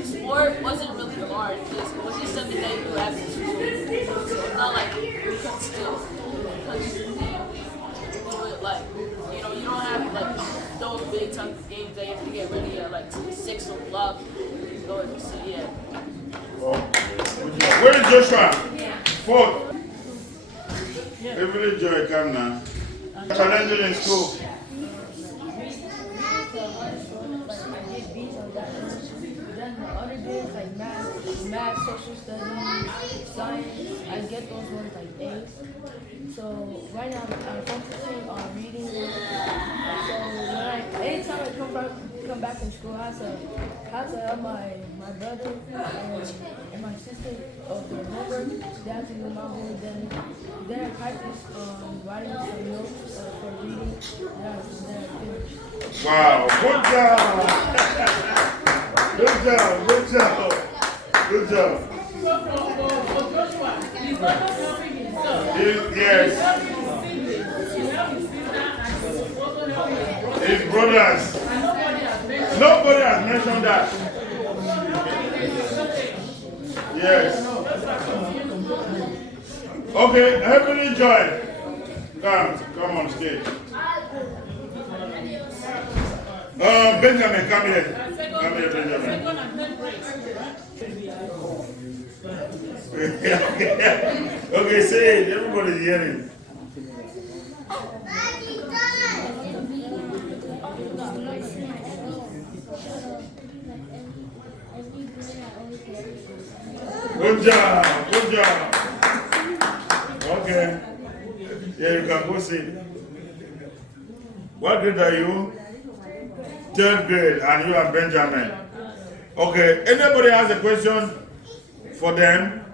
sport wasn't really hard because it was just something that you do after school. So it's not like you can still do it like, you know, you don't have like those big time games that you have to get ready at like 6 o'clock. So yeah. Where is Joshua? Fourth. Every joy come now. Challenging in school. Other days like math, social studies, science, I get those ones like A's. So right now I'm focusing on reading. So anytime I come back from school, I have to help my brother and my sister of their homework. They have to do my homework. Then I practice on writing some notes for reading. Then I finish. Wow, good job. Good job, good job. Good job. So for Joshua, he's not just helping himself. Yes. He's helping his siblings. He's helping his sister and he's also helping His brothers. And Nobody has mentioned that. Yes. Okay, Heavenly Joy. Come on stage. Benjamin, come here. Come here, Benjamin. Okay, say it. Everybody's hearing. Good job. Good job. Okay. Yeah, you can go sit. What grade are you? Third grade, and you are Benjamin. Okay, anybody has a question for them?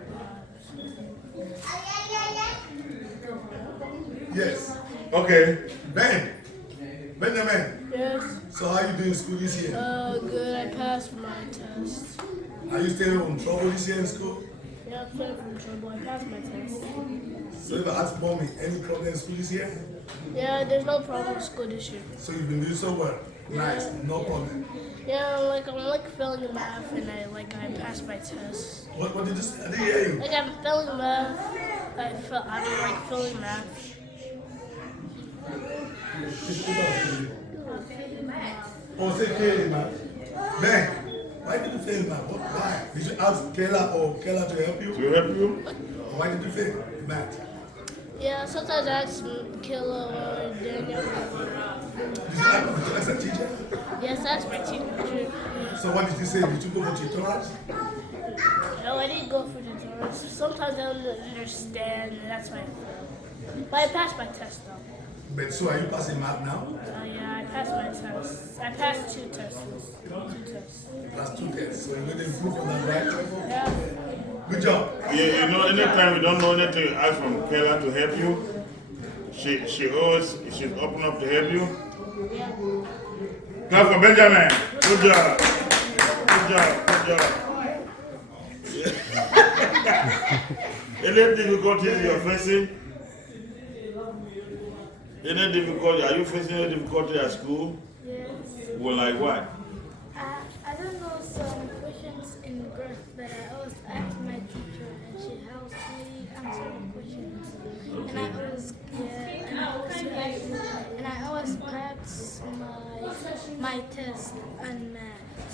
Yes. Okay. Benjamin. Yes. So how you doing in school this year? Good. I passed my test. Are you staying from trouble this year in school? Yeah, I'm staying from trouble. I passed my test. So if I ask mommy, any problem in school this year? Yeah, there's no problem in school this year. So you've been doing so well. Nice, no problem. Yeah, I'm failing in math and I passed my test. What did you say? I didn't hear you. I'm failing math. I'm failing math. Oh, say failing math. Ben, why did you fail math? Why? Did you ask Kayla or Kayla to help you? To help you? Why did you fail math? Yeah, sometimes I ask Killa or Daniel. Did you ask a teacher? Yes, that's my teacher. So what did you say? Did you go for tutorials? No, I didn't go for tutorials. Sometimes I don't understand, and that's why I fail. But I passed my test though. But so are you passing math now? Yeah, I passed my test. I passed 2 tests. 2 tests. That's 2 tests. So you're going to improve on that, right? Yeah. Good job. Yeah, you know, anytime you don't know anything, you ask from Kayla to help you. She's open up to help you. Yeah. Clap for Benjamin. Good job. Good job. Good job. Any difficulties you're facing? Any difficulty? Are you facing any difficulty at school? Yes. Well, like what? I don't know some questions in Greek, but I always ask my teacher, and she helps me answer the questions. And I always pass my test on math.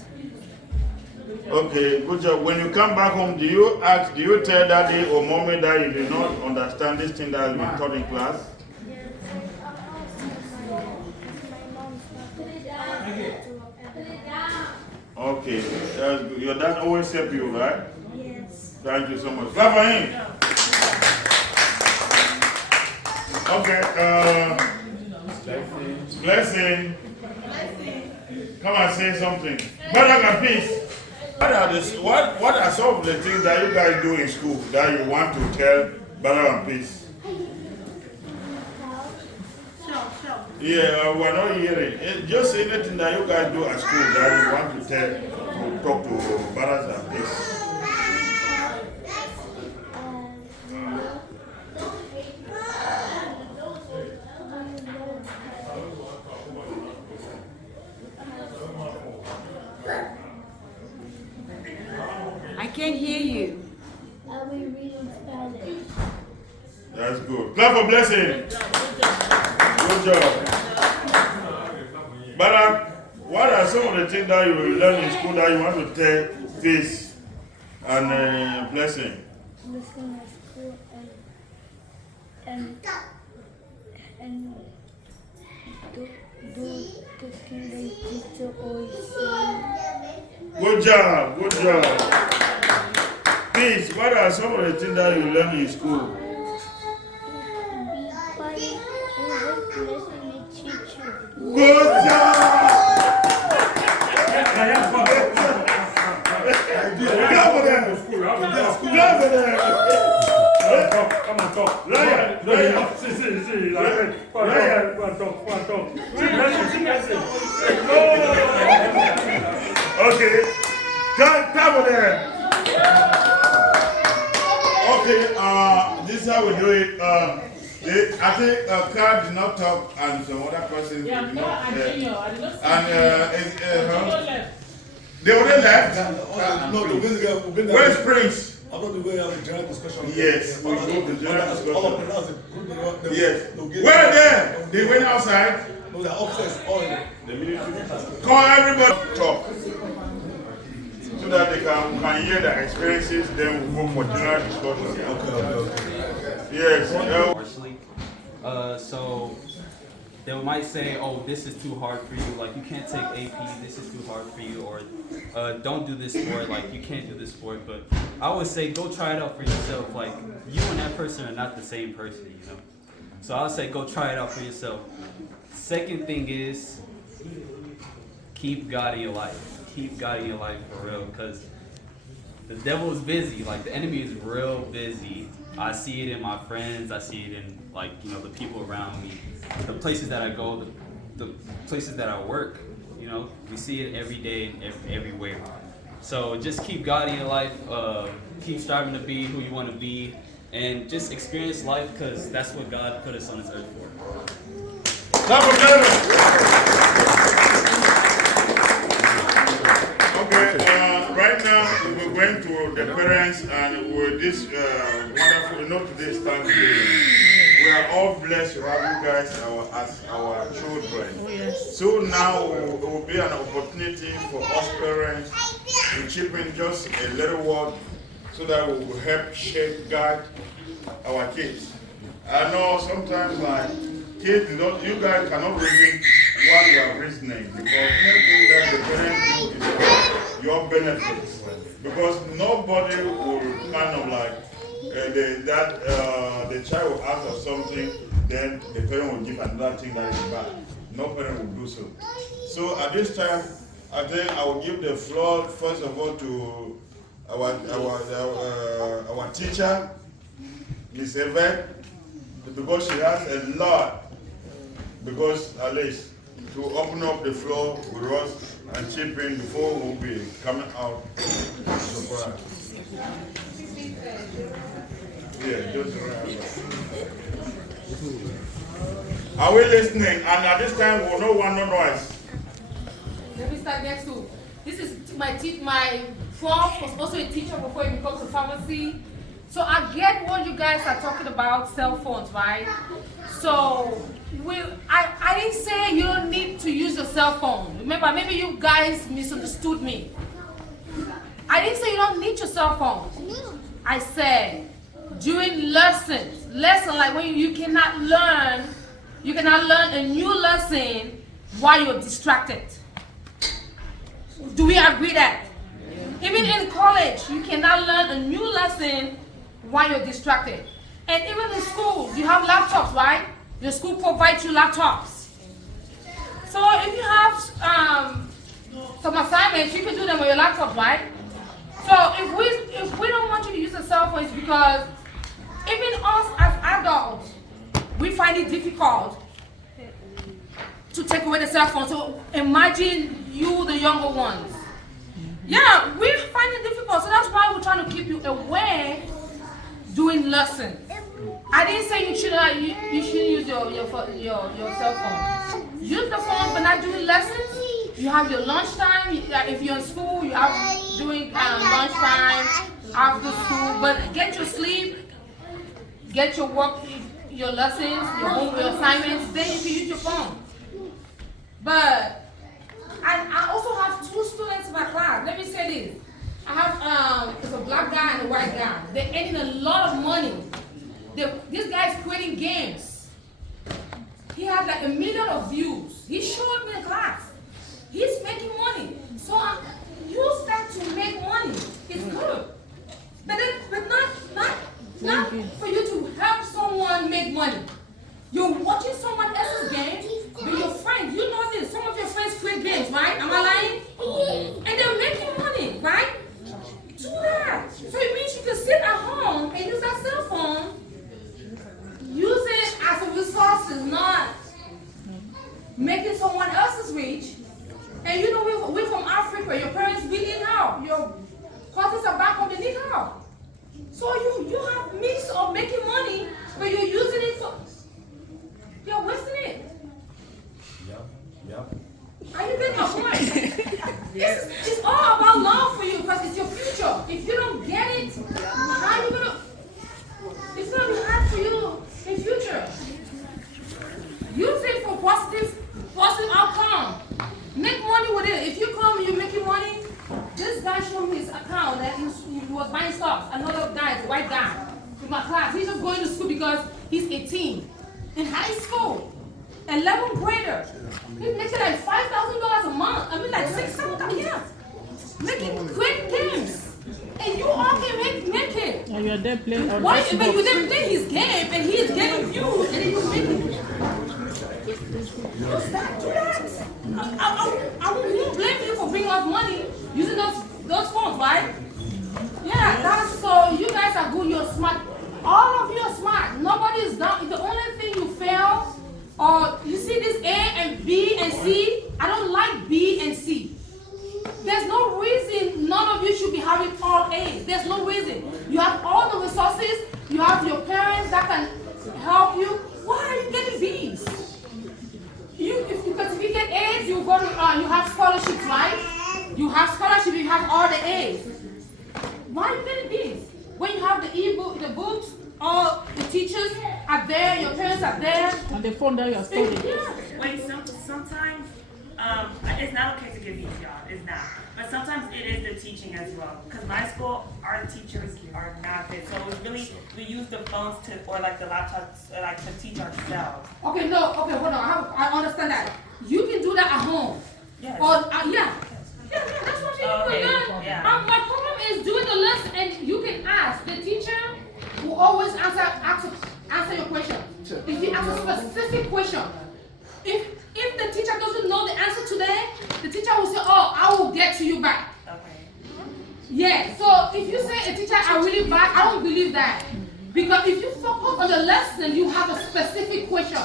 Okay, good job. When you come back home, do you tell daddy or mommy that you did not understand this thing that has been taught in class? Okay, that's good. Your dad always help you, right? Yes. Thank you so much. Clap for him. Okay, Blessing. Come and say something. Brother and peace. What are some of the things that you guys do in school that you want to tell Brother and peace? Yeah, we're not hearing. Just anything that you guys do at school that you want to talk to brothers and peace. can't hear you. I will read in Spanish. That's good. Clap for blessing. Good job. But what are some of the things that you learn in school that you want to tell peace and blessing? Listen at school and do the thing they teacher always say. Good job. Good job. Peace. What are some of the things that you learn in school? Be quiet and just listen to teacher. Good job. Clap for them. Clap for them. Come on, talk. Ryan. See. Ryan, go on, talk. Okay. Clap for them. Okay, this is how we do it. I think Carl did not talk and some other person Yeah, did not. I did not see And they already left? No, Where's Prince? I thought we were going to have a general discussion. Yes, we go to general discussion. Yes. Where Where are they? They went outside? No, they're upstairs. All in the Call everybody talk. So that they can hear their experiences, then we'll go for general discussion. Okay. Yes. Partially. So they might say, oh, this is too hard for you, like you can't take AP, this is too hard for you, or don't do this sport, like you can't do this sport. But I would say go try it out for yourself. Like you and that person are not the same person, you know. So I would say go try it out for yourself. Second thing is keep God in your life. Keep God in your life for real, because the devil is busy. Like the enemy is real busy. I see it in my friends. I see it in the people around me, the places that I go, the places that I work. You know, we see it every day and everywhere. So just keep God in your life. Keep striving to be who you want to be, and just experience life, because that's what God put us on this earth for. Okay, right now we're going to the parents, and with this wonderful, today's Thanksgiving. We are all blessed to have you guys as our children. Oh, yes. So now it will be an opportunity for us parents to chip in just a little word so that we will help shape guide our kids. I know sometimes kids, you guys cannot reason while you are reasoning, because anything that the parents do is for your benefits. Because nobody will kind of the child will ask for something, then the parent will give another thing that is bad. No parent will do so. So at this time, I think I will give the floor first of all to our teacher, Miss Yvette, because she has a lot. Because at least to open up the floor with us and chip in before we'll be coming out. Yeah, just around. Are we listening? And at this time, we'll no one no noise. Let me start next to. This is my prof was also a teacher before he becomes a pharmacy. So I get what you guys are talking about, cell phones, right? So I didn't say you don't need to use your cell phone. Remember, maybe you guys misunderstood me. I didn't say you don't need your cell phone. I said during lessons like when you cannot learn a new lesson while you're distracted. Do we agree that? Even in college, you cannot learn a new lesson while you're distracted. And even in schools, you have laptops, right? Your school provides you laptops. So if you have some assignments, you can do them on your laptop, right? So if we don't want you to use a cell phone, it's because even us as adults, we find it difficult to take away the cell phone. So imagine you, the younger ones. Yeah, we find it difficult. So that's why we're trying to keep you away doing lessons. I didn't say you shouldn't use your cell phone. Use the phone, but not doing lessons. You have your lunchtime. If you're in school, you have doing lunchtime, after school, but get your sleep, get your work, your lessons, your homework, your assignments, then you can use your phone. But I also have 2 students in my class. Let me say this. I have it's a black guy and a white guy. They're earning a lot of money. This guy's creating games. He has like 1 million of views. He showed me in class. He's making money. So use that to make money. It's good. But not for you to help someone make money. You're watching someone else's game with your friends. You know this. Some of your friends create games, right? Am I lying? And they're making money, right? Do that. So it means you can sit at home and use that cell phone. Use it as a resource, not making someone else's rich. And you know, we're from Africa. Your parents really need help. Your cousins are back home, they need help. So you have means of making money, but you're using it for, you're wasting it. Yep. Are you getting my point? It's all about love for you because it's your future. If you don't get it, how are you gonna? It's gonna be hard for you in future. Use it for positive outcome. Make money with it. If you come and you're making money, this guy showed me his account that he was buying stocks. Another guy, a white guy, in my class. He's just going to school because he's 18. In high school, 11th grader. He's making like $5,000 a month. I mean like $6,000, yeah. Making great games. And you all can make it. And you're there playing on Why? But you didn't play his game and he's getting views and then you're making it. Use that, do that. I won't blame you for bringing us money using those phones, right? Yeah, that's so you guys are good, you're smart. All of you are smart. Nobody is dumb. The only thing you fail, or you see this A and B and C, I don't like B and C. There's no reason none of you should be having all A's. There's no reason. You have all the resources, you have your parents that can help you. Why are you getting B's? Because if you get A's, you go to, you have scholarships, right? You have scholarships, you have all the A's. Why are you getting B's? When you have the e-book, the books, all the teachers are there, your parents are there. And the phone that you're studying. Yeah. Wait, sometimes it's not okay to give B's, y'all. It's not. But sometimes it is the teaching as well. Because my school, our teachers are not good. So it's really, we use the phones or like the laptops to teach ourselves. Okay, hold on. I understand that. You can do that at home. Yes. Or, yeah, that's what you can do. Yeah. My problem is doing the lesson and you can ask. The teacher will always answer your question. If you ask a specific question, if the teacher doesn't know the answer today, the teacher will say, oh, I will get to you back. Okay. Yeah, so if you say a teacher are really bad, I don't believe that. Because if you focus on the lesson, you have a specific question.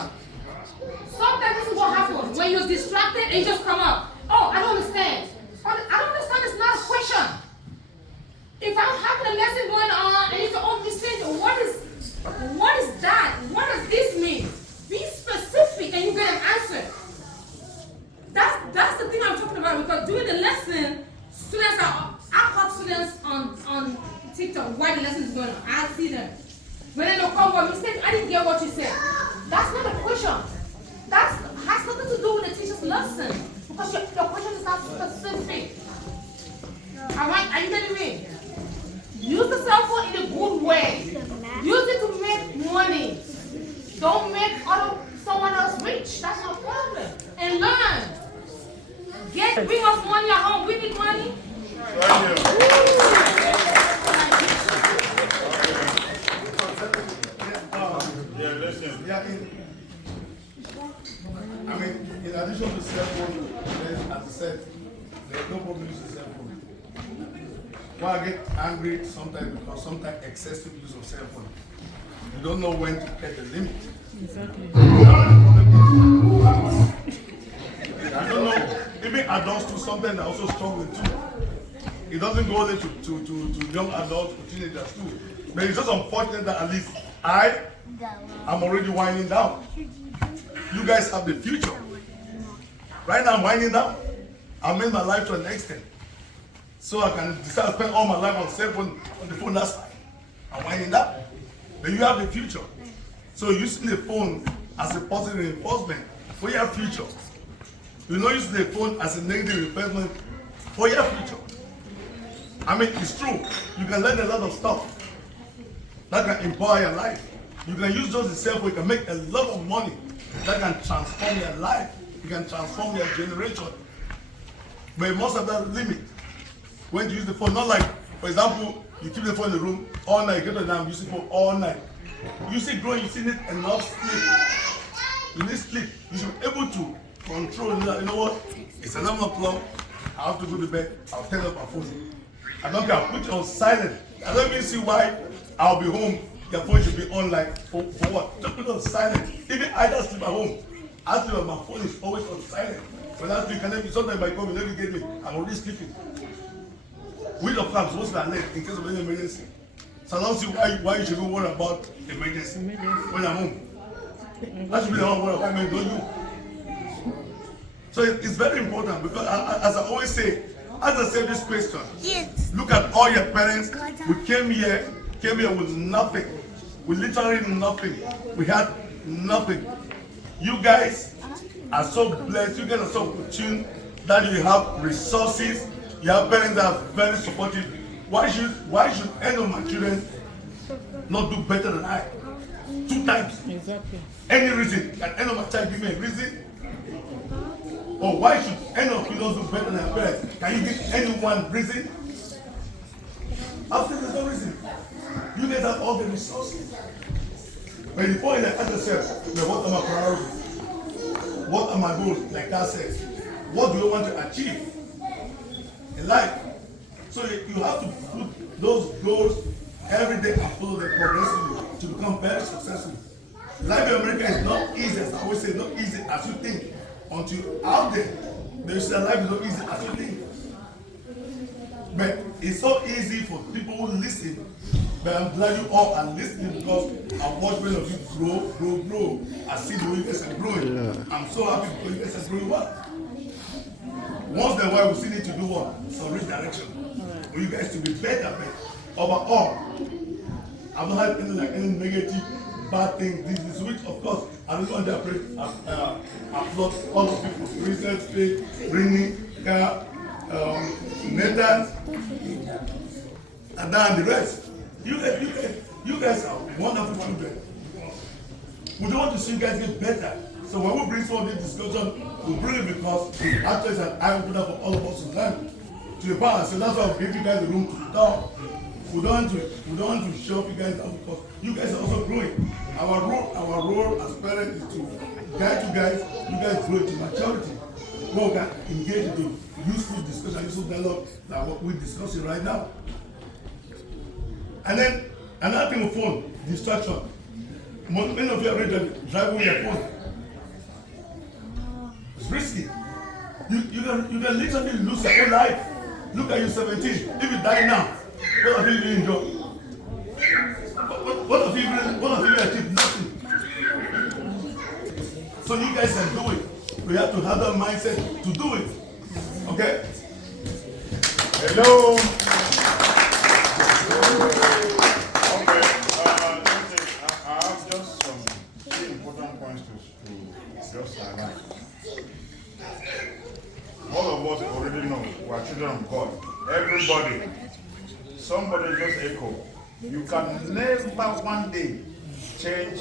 Sometimes this is what happens. When you're distracted and you just come up, oh, I don't understand. I don't understand, it's not a question. If I'm having a lesson going on and you say, oh, this thing, what is that? What does this mean? Be specific and you get an answer. That's the thing I'm talking about, because during the lesson, students I caught students on TikTok while the lesson is going on. I see them. When they don't come up, mistake, I didn't get what you said. That's not a question. That has nothing to do with the teacher's lesson. Because your question is not specific. Alright, are you getting me? Use the cell phone in a good way. Use it to make money. Don't make someone else rich. That's no problem. And learn. Bring us money at home. We need money. Yeah, listen. I mean, in addition to cell phone, as I said, there's no problem using cell phone. Why I get angry sometimes because sometimes excessive use of cell phone. You don't know when to get the limit. Exactly. I don't know. Even adults do something that also struggle too. It doesn't go only to young adults, to teenagers too. But it's just unfortunate that at least I'm already winding down. You guys have the future. Right now I'm winding down. I made my life to an extent. so I can decide to spend all my life on cell phone, on the phone, that's fine. I'm winding up. But you have the future. So using the phone as a positive reinforcement for your future. You not use the phone as a negative reinforcement for your future. I mean, it's true. You can learn a lot of stuff that can empower your life. You can use those in cell phone, you can make a lot of money that can transform your life. You can transform your generation. But you must have that limit when you use the phone. Not like, for example, you keep the phone in the room all night, you get to down, use the phone all night. You see growing, you see need enough sleep. You need sleep. You should be able to control that. You know what? It's 11 o'clock, I have to go to bed, I'll turn off my phone. I don't care, put it on silent. I don't even see why I'll be home, your phone should be on like, for what? Just put it on silent. Even I just sleep at home. I sleep on my phone is always on silent. When I sleep, sometimes my phone will never get me, I'm already sleeping. With the flags, what's that late in case of any emergency? So I don't see why you should be worried about emergency when I'm home. I should be the one worried about me, don't you? So it's very important because as I always say, as I say this question, look at all your parents. We came here with nothing. We literally nothing. We had nothing. You guys are so blessed. You guys are so fortunate that you have resources. Your parents are very supportive. Why should any of my children not do better than I? 2 times. Exactly. Any reason? Can any of my child give me a reason? Or why should any of you not do better than your parents? Can you give anyone reason? Absolutely there's no reason. You guys have all the resources. But the point is that ask yourself, what are my priorities? What are my goals? Like that says. What do you want to achieve in life? So you have to put those goals every day and follow them progressively to become very successful. Life in America is not easy, as I always say, not easy as you think. Until you're out there, they say life is not easy as you think. But it's so easy for people who listen. But I'm glad you all are listening because I've watched many of you grow. I see the way you guys are growing. Yeah. I'm so happy because you guys are growing well. Once in a while, we still need to do what? Some redirection. For you guys to be better, but overall, I've not had any negative, bad things. This which, of course, I don't want to applaud all of people. Research, faith, bringing, Nathan, and then the rest. You guys are wonderful children. We don't want to see you guys get better. So when we bring some of this discussion, we bring it because it actually is an eye-opener for all of us to learn. To the balance. So that's why we give you guys the room to talk. We don't want to show you guys down because you guys are also growing. Our role as parents is to guide you guys grow to maturity. Where we can engage in useful discussion, useful dialogue like what we're discussing right now. And then another thing with phone, distraction. Many of you are already driving with your phone. It's risky. You can literally lose your whole life. Look at you 17. If you die now, what have you really enjoyed? What have you achieved? Nothing. So you guys can do it. We have to have that mindset to do it. Okay? Hello. Okay. I have just some key important points to just highlight. All of us already know we are children of God. Everybody. Somebody just echo. You can never one day change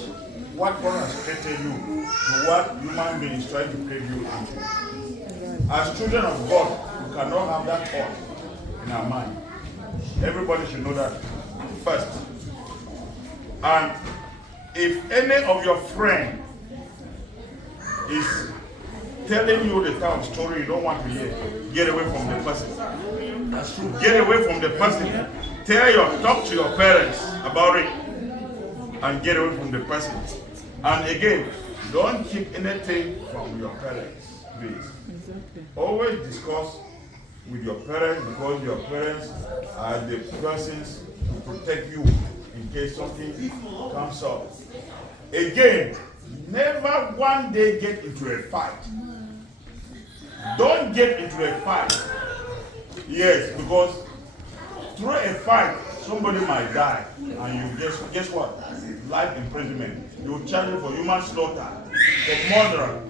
what God has created you to what human being is trying to create you into. As children of God, we cannot have that thought in our mind. Everybody should know that first. And if any of your friends is telling you the kind of story you don't want to hear, get away from the person. That's true. Get away from the person. Talk to your parents about it and get away from the person. And again, don't keep anything from your parents, please. Always discuss with your parents because your parents are the persons to protect you in case something comes up. Again, never one day get into a fight. Don't get into a fight. Yes, because through a fight, somebody might die, and you guess what? Life imprisonment. You charge you for human slaughter, for murder.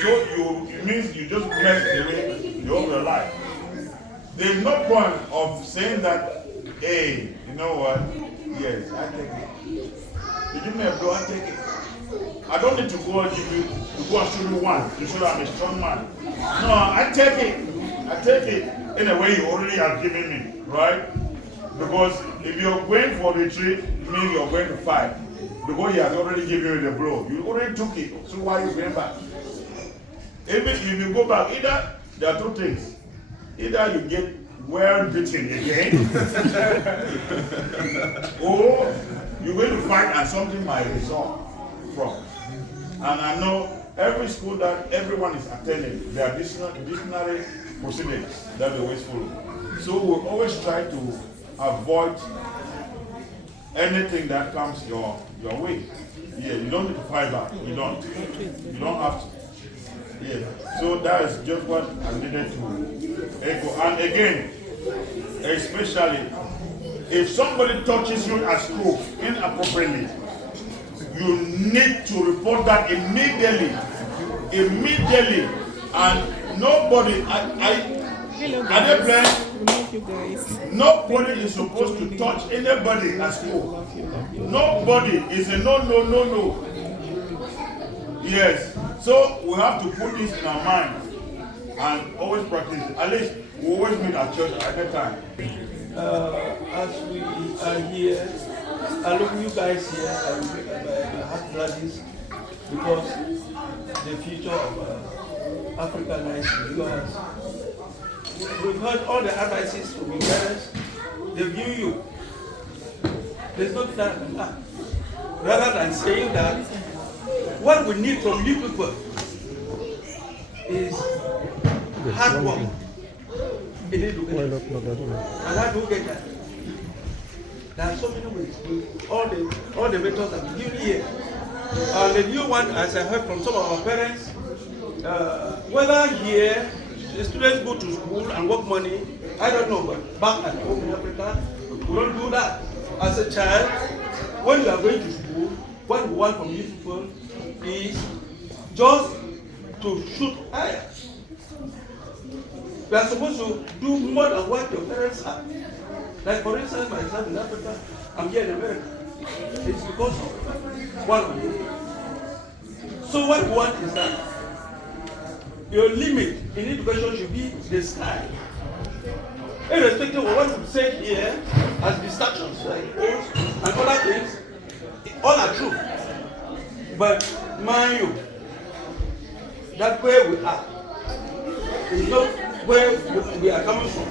So it means you just messed away the whole of your life. There's no point of saying that, hey, you know what? Yes, I take it. You give me a blow, I take it. I don't need to go and give you to go and show you one to show I'm a strong man. No, I take it. I take it in a way you already have given me, right? Because if you're going for retreat, it means you're going to fight. Because he has already given you the blow. You already took it. So why are you going back? Even if you go back, either there are two things. Either you get well beaten again, or you're going to fight and something might result from. And I know every school that everyone is attending, there are disciplinary proceedings that they always follow. So we always try to avoid anything that comes your way. Yeah, you don't need to fight back. You don't. You don't have to. Yeah. So that is just what I needed to echo. And again, especially if somebody touches you at school inappropriately, you need to report that immediately. Immediately. And nobody, nobody is supposed to touch anybody at school. Nobody is a no. Yes. So we have to put this in our mind and always practice. At least we always meet at church at that time. As we are here, I look you guys here, I have gladness because the future of Africa lies in you guys. We've heard all the advices from your parents, they view you. There's no doubt in that. Rather than saying that, what we need from you people is hard work in education. And how do we get that? There are so many ways. All the methods that we give here. The new one, as I heard from some of our parents, whether here the students go to school and work money, I don't know, but back at home in Africa, we don't do that. As a child, when you are going to school, what we want from you people is just to shoot higher. We are supposed to do more than what your parents are. Like for instance, myself in Africa, I'm here in America. It's because of what we do. So what we want is that your limit in education should be the sky. Irrespective of what we say here as distractions like those and other things, all are true. But mind you, that where we are is not where we are coming from,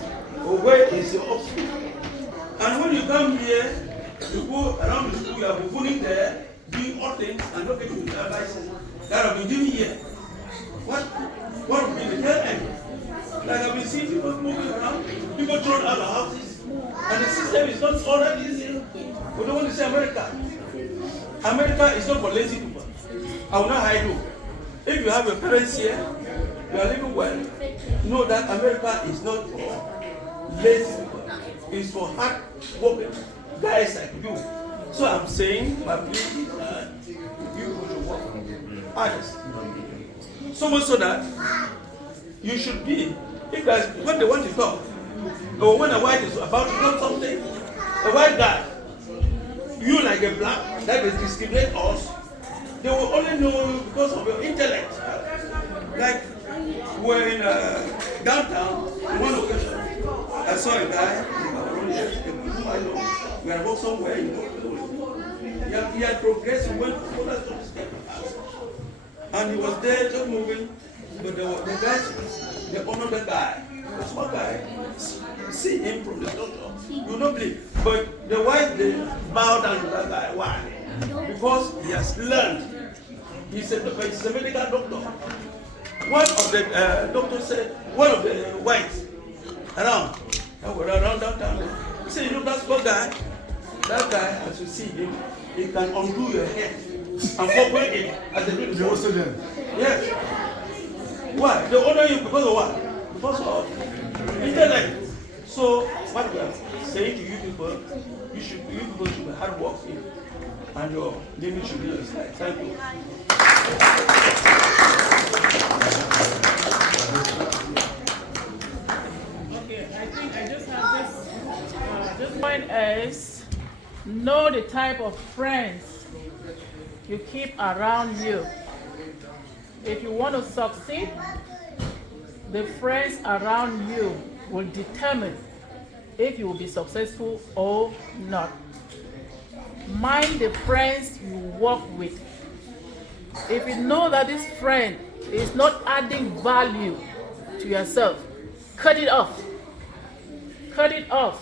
or where is your obstacle. And when you come here, you go around the school, you are moving there, doing all things, and look at the advices that have been given here. What would be the tail end? Like I've been seeing people moving around, people thrown out of houses, and the system is not all that easy. We don't want to say America. America is not for lazy people. I will not hide you. If you have your parents here, you are living well, know that America is not for lazy people. It's for hard working guys like you. So I'm saying, my plea is that you should work honest. So much so that you should be, if guys, when they want to talk, or when a white is about to know something, a white guy, you like a black, that will discriminate us, they will only know you because of your intellect. Like, we're in downtown, on one occasion, I saw a guy, we had walked somewhere, he had progressed, he went to other streets, and he was there just moving, but the guys, they honored the guy, the small guy, see him from the structure, you don't believe. But the white, they bow down to that guy. Why? Because he has learned. He's a medical doctor. One of the doctors said, one of the whites around downtown, he said, you know, that small guy, that guy, as you see him, he can undo your head and open it as a good student. Yes. Why? They honor you because of what? Because of intellect. So what we are saying to you people, you people should be hardworking, and your living should be your style. Thank you. Okay, I think I just have this point is, know the type of friends you keep around you. If you want to succeed, the friends around you will determine if you will be successful or not. Mind the friends you work with. If you know that this friend is not adding value to yourself, cut it off. Cut it off.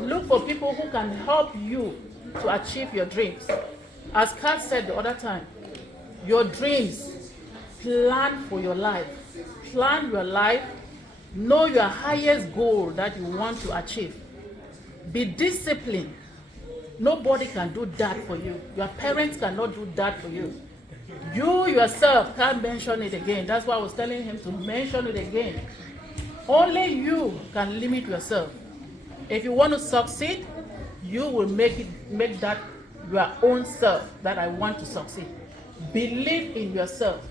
Look for people who can help you to achieve your dreams. As Kat said the other time, your dreams, plan for your life. Plan your life. Know your highest goal that you want to achieve. Be disciplined. Nobody can do that for you. Your parents cannot do that for you. You yourself can't mention it again. That's why I was telling him to mention it again. Only you can limit yourself. If you want to succeed, you will make that your own self, that I want to succeed. Believe in yourself.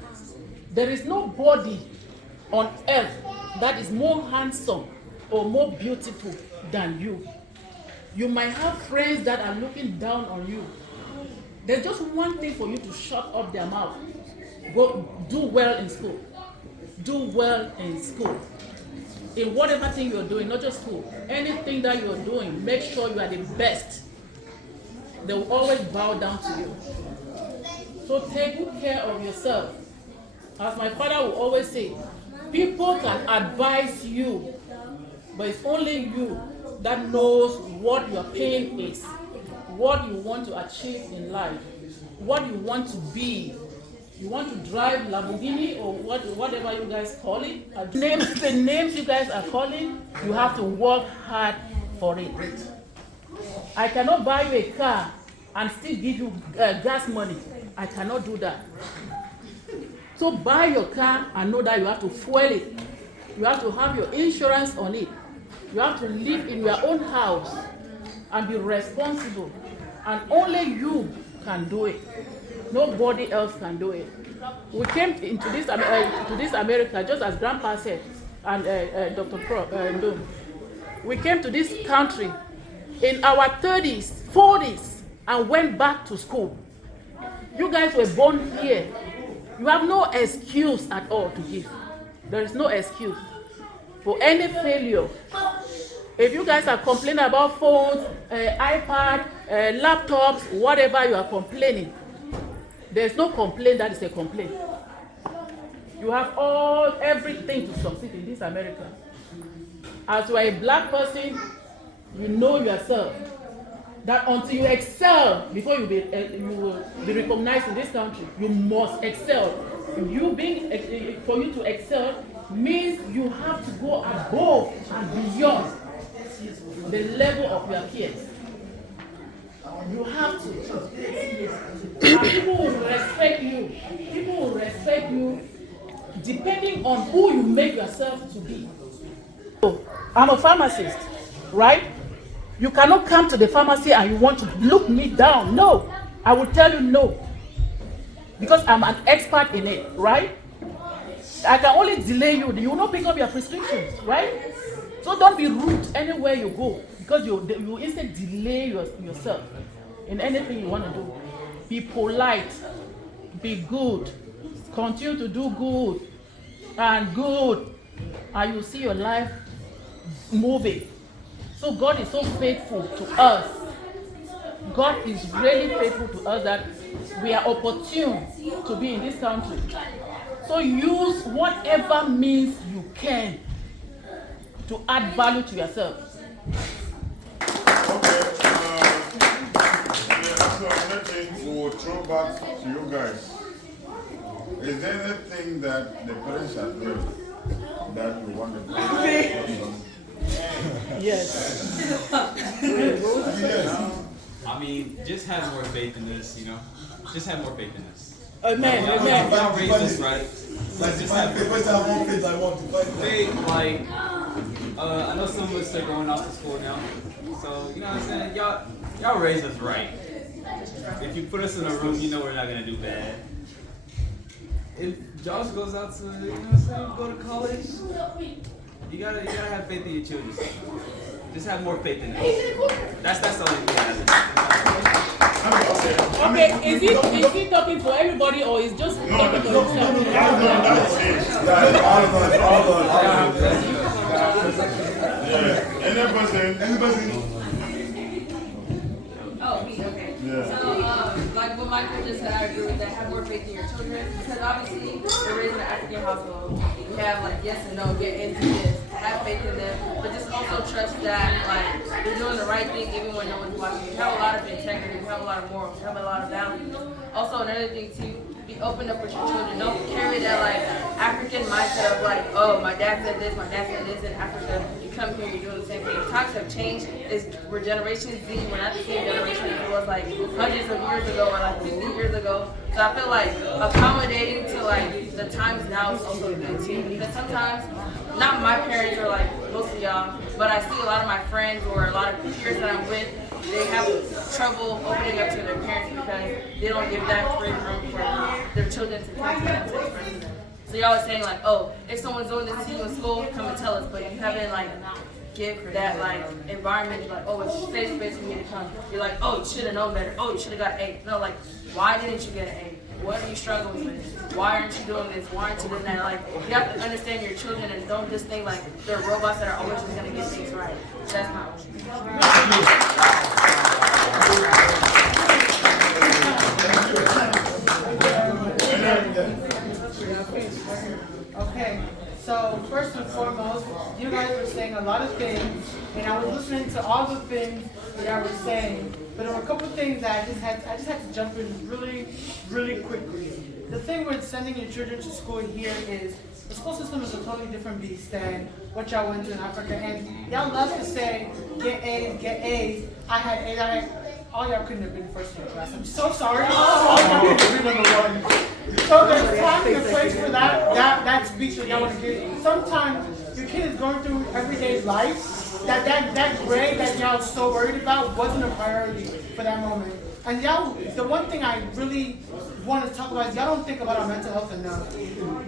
There is nobody on earth that is more handsome or more beautiful than you. You might have friends that are looking down on you. There's just one thing for you to shut up their mouth. Go do well in school. Do well in school. In whatever thing you're doing, not just school, anything that you're doing, make sure you are the best. They will always bow down to you. So take good care of yourself. As my father will always say, people can advise you, but it's only you that knows what your pain is, what you want to achieve in life, what you want to be. You want to drive Lamborghini or whatever you guys call it. The names you guys are calling, you have to work hard for it. I cannot buy you a car and still give you gas money. I cannot do that. So buy your car and know that you have to fuel it. You have to have your insurance on it. You have to live in your own house and be responsible. And only you can do it. Nobody else can do it. We came into this America, just as Grandpa said, and Dr. Doom. We came to this country in our 30s, 40s, and went back to school. You guys were born here. You have no excuse at all to give. There is no excuse for any failure. If you guys are complaining about phones, iPad, laptops, whatever you are complaining, there's no complaint that is a complaint. You have everything to succeed in this America. As you are a black person, you know yourself that until you excel before you will be recognized in this country, you must excel. For you to excel means you have to go above and beyond the level of your peers. You have to. And people will respect you. People will respect you depending on who you make yourself to be. I'm a pharmacist, right? You cannot come to the pharmacy and you want to look me down. No, I will tell you no. Because I'm an expert in it, right? I can only delay you. You will not pick up your prescriptions, right? So don't be rude anywhere you go, because you instead delay yourself in anything you want to do. Be polite, be good, continue to do good, and you'll see your life moving. So God is so faithful to us. God is really faithful to us that we are opportune to be in this country. So use whatever means you can to add value to yourself. Okay, we'll throw back to you guys. Is there anything that the parents are doing that you want to do? Yes. I mean, just have more faith in this, you know? Just have more faith in this. Amen. We're not raised this right. Like, just have faith. First, I want faith. I want to fight. Faith, like, I know some of us are going off to school now. So, you know what I'm saying? Y'all raised us right. If you put us in a room, you know we're not gonna do bad. If Josh goes out to, you know what I'm saying, go to college, you gotta have faith in your children. Just have more faith in them. That's the only thing I Okay, is he talking for everybody or is just talking for himself? Any person? Oh, me, okay. Yeah. So, like what Michael just said, I agree with that. Have more faith in your children. Because obviously, they're raised in an African household. You have like yes and no, get into this. Have faith in them. But just also trust that like they're doing the right thing even when no one's watching. You have a lot of integrity. You have a lot of morals. You have a lot of values. Also, another thing too, be open up with your children. Don't carry that like African mindset of like, oh, my dad said this, my dad said this in Africa. You come here, you're doing the same thing. Times have changed. We're Generation Z. We're not the same generation as it was like hundreds of years ago or like 50 years ago. So I feel like accommodating to like the times now is also good too. Because sometimes, not my parents or like most of y'all, but I see a lot of my friends or a lot of peers that I'm with, they have trouble opening up to their parents because they don't give that free room for their children to come to them to express them. So you're always saying like, oh, if someone's doing this to you in school, come and tell us. But you haven't like give that like environment, like, oh, it's a safe space for me to come. You're like, oh, you should have known better. Oh, you should have got an A. No, like, why didn't you get an A? What are you struggling with? Why aren't you doing this? Why aren't you doing that? Like, you have to understand your children and don't just think like they're robots that are always just gonna get things right. That's my Okay, so first and foremost, you guys were saying a lot of things, and I was listening to all the things that I was saying, but there were a couple of things that I just had to jump in really quickly. The thing with sending your children to school here is the school system is a totally different beast than what y'all went to in Africa, and y'all love to say, get A's. I had A's, all y'all couldn't have been first in your class. I'm so sorry. All y'all couldn't have been number one. So there's time and a place for that speech that y'all want to give. Sometimes your kid is going through everyday life. That grade that y'all are so worried about wasn't a priority for that moment. And y'all, the one thing I really want to talk about is y'all don't think about our mental health enough.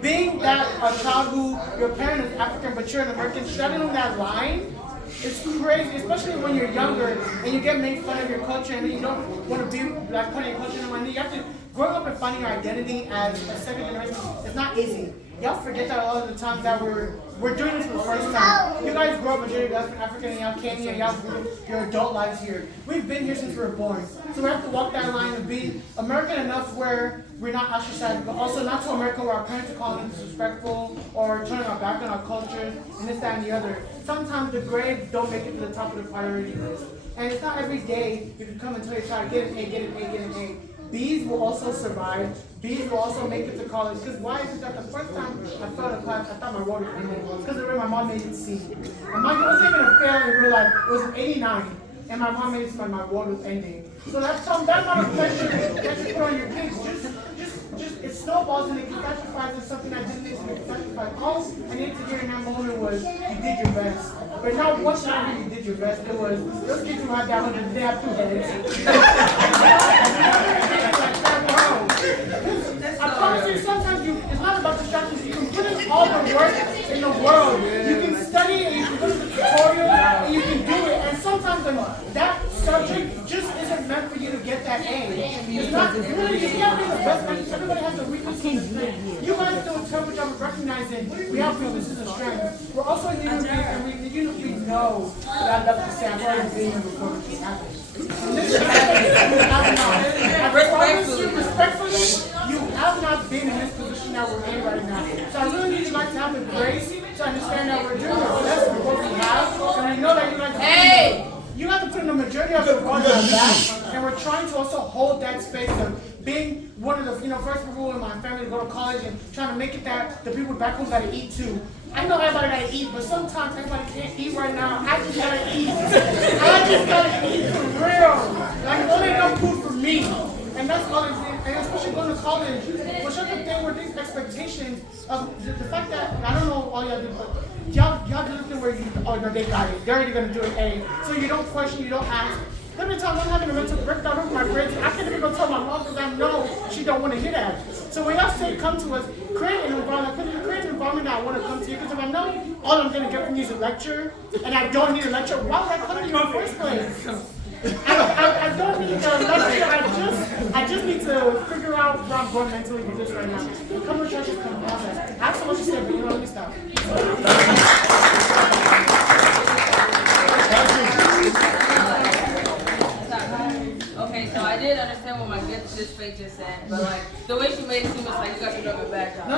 Being that a child who your parent is African but you're an American, straddling that line, it's crazy, especially when you're younger and you get made fun of your culture and then you don't want to be like putting your culture in mind. You have to grow up and finding your identity as a second generation. It's not easy. Y'all forget that all of the time that we're doing this for the first time. You guys grew up majority of African and y'all came here and y'all grew your adult lives here. We've been here since we were born. So we have to walk that line of being American enough where we're not ostracized, but also not to America where our parents are calling us disrespectful or turning our back on our culture and this, that, and the other. Sometimes the grades don't make it to the top of the priority list. And it's not every day you can come and tell your child, get an A, get an A, get an A. B's will also survive. B's will also make it to college. Because why is it that the first time I failed a class, I thought my world was ending? It's because of the way my mom made it seem. And mind you, it wasn't even a fail in real life. It was an 89. And my mom made it seem like my world was ending. So that's that amount of pressure that you put on your kids. Just it snowballs and it catastrophizes something that didn't need to be catastrophized. All I needed to hear in that moment was, you did your best. But not once I heard you did your best, it was, those kids who had that one, they have 2 heads. I promise you, sometimes it's not about distractions. You can put in all the work in the world. You can study and you can go to the tutorial and you can do it. And sometimes that subject just isn't meant for you to get that A. It's not really, you can't be the best man. Everybody has a weakness in this thing. You guys do a terrible job of recognizing we have weaknesses and strengths. We're also human beings and we know that I love to say I'm already being here before this happens. Respectfully, you have not been in this position that we're in right now. So I really need you guys to have the grace to understand that we're doing our best with what we have, and we know that you have to put in the majority of the work on that, and we're trying to also hold that space of being one of the first people in my family to go to college and trying to make it that the people back home gotta eat too. I know everybody gotta eat, but sometimes everybody can't eat right now. I just gotta eat. I just gotta eat for real. Like, there's only enough food for me. And that's all it is. And especially going to college, we're such a thing where these expectations of the fact that, I don't know all y'all do, but y'all do the thing where you, oh no, they got it. They're already going to do it A. So you don't question, you don't ask. Every time I'm having a mental breakdown over my grades, I can't even go tell my mom because I know she don't want to hear that. So when y'all say come to us, create an environment, create an environment that I want to come to you, because if I know all I'm going to get from you is a lecture, and I don't need a lecture, why would I come to you in the first place? I don't need a lecture, I just need to figure out where I'm going mentally with this right now. Come to church is come to process. I have so much to say, but you know, let me stop. Okay, so I did understand what my good sis Faith just said, but like the way she made it seem like you guys are doing a bad job.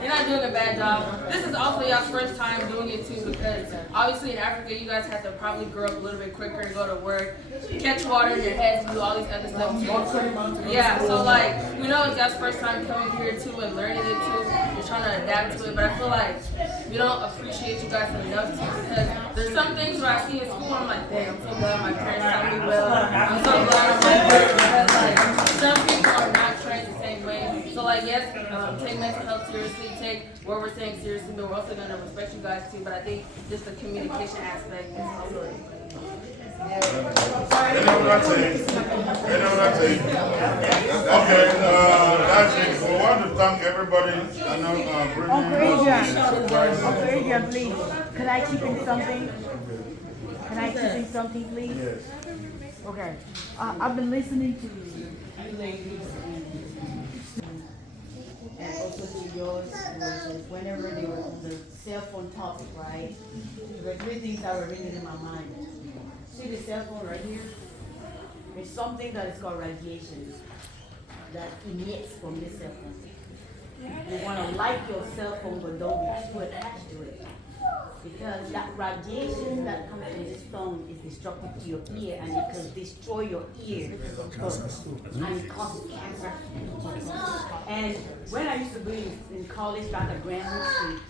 You're not doing a bad job. This is also your first time doing it too, because obviously in Africa you guys have to probably grow up a little bit quicker and go to work, catch water in your heads, and do all these other stuff too. Yeah, so like we know it's y'all's first time coming here too and learning it too. You're trying to adapt to it, but I feel like we don't appreciate you guys enough too, because there's some things where I see in school I'm like, dang, I'm so glad my parents taught me well. I'm so glad because like some people are not trained the same way. So like yes, take mental health seriously, take what we're saying seriously, but we're also gonna respect you guys too. But I think just the communication aspect is also You know what I'm saying? You know what I'm saying? Okay, that's it. We want to thank everybody. I know, Uncle Adrian, please. Can I chip in something? Can I chip in something, please? Yes. Okay. I've been listening to you ladies and also to yours whenever they were on the cell phone topic, right? There were three things that were ringing in my mind. See the cell phone right here? There's something that is called radiation that emits from this cell phone. You want to like your cell phone, but don't be too attached to it. Because that radiation that comes from this phone is destructive to your ear, and it can destroy your ear and cause cancer. And when I used to be in college back at Greenwood Street,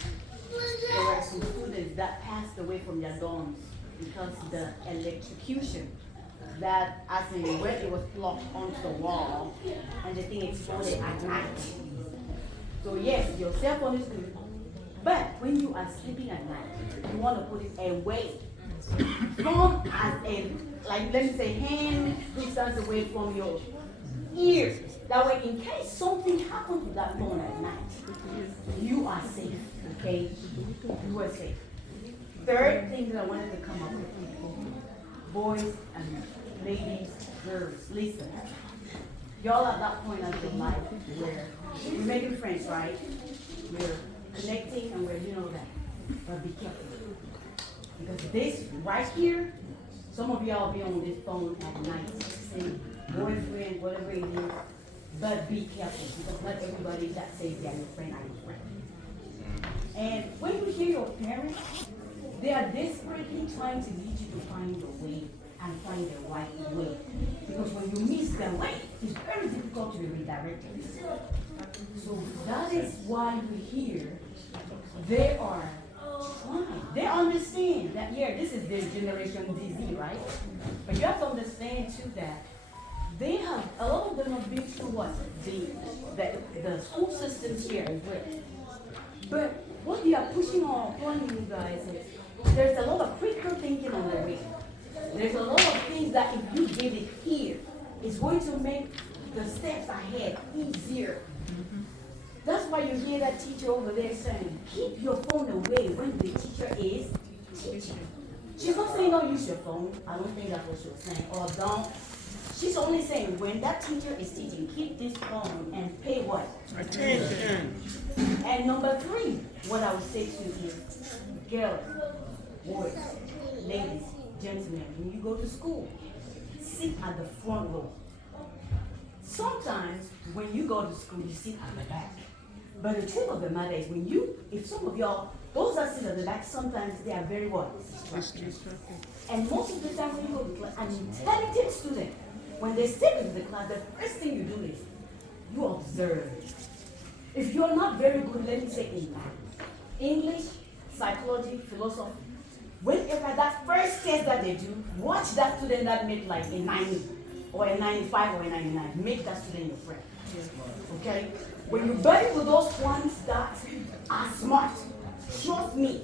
there were some students that passed away from their dorms because the electrocution that, as in when it was plugged onto the wall and the thing exploded at night. So yes, your cell phone is good, but when you are sleeping at night, you want to put it away from as a, like let me say, hand distance away from your ear. That way, in case something happens to that phone at night, you are safe. Okay, you are safe. Third thing that I wanted to come up with, boys and ladies, girls, listen. Y'all at that point of your life where we're making friends, right? We're connecting and we're, you know that. But be careful. Because this right here, some of y'all be on this phone at night, saying boyfriend, whatever it is. But be careful, because not everybody that says they're your friend are your friend. And when you hear your parents, they are desperately trying to lead you to find your way and find the right way. Because when you miss the way, it's very difficult to be redirected. So that is why we hear they are trying. They understand that, yeah, this is their generation DZ, right? But you have to understand too that they have, a lot of them have been through what? The school systems here as well. But what they are pushing upon you guys is there's a lot of critical thinking on the way. There's a lot of things that if you give it here, it's going to make the steps ahead easier. That's why you hear that teacher over there saying, keep your phone away when the teacher is teaching. She's not saying don't use your phone. I don't think that's what she was saying. Or don't. She's only saying when that teacher is teaching, keep this phone and pay what? Attention. And number three, what I would say to you is, girls, boys, ladies, gentlemen, when you go to school, sit at the front row. Sometimes when you go to school, you sit at the back. But the truth of the matter is if some of y'all, those that sit at the back, sometimes they are very what? Distracted. And most of the time when you go to class, an intelligent student, when they step into the class, the first thing you do is you observe. If you're not very good, let me say in math, English, psychology, philosophy, whenever that first test that they do, watch that student that made like a 90 or a 95 or a 99. Make that student your friend. Okay? When you bury with those ones that are smart, trust me,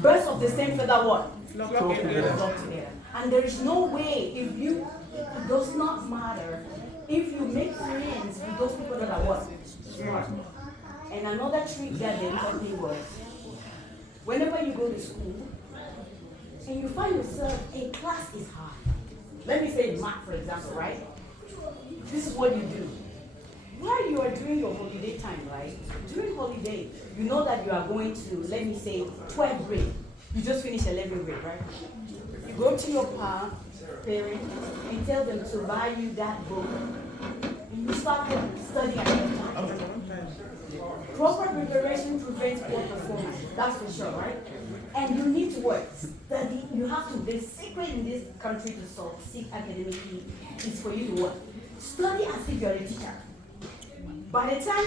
birds of the same feather what? Flock together. And there is no way, it does not matter if you make friends with those people that are what? Smart. And another trick that they taught me was, whenever you go to school, and you find yourself, a class is hard. Let me say math, for example, right? This is what you do. While you are doing your holiday time, right? During holiday, you know that you are going to, let me say, 12th grade. You just finished 11th grade, right? You go to your parent, and tell them to buy you that book. And you start studying at that time. Proper preparation prevents poor performance. That's for sure, right? And you need to work. Study. You have to. The secret in this country to succeed academically is for you to work. Study as if you're a teacher. By the time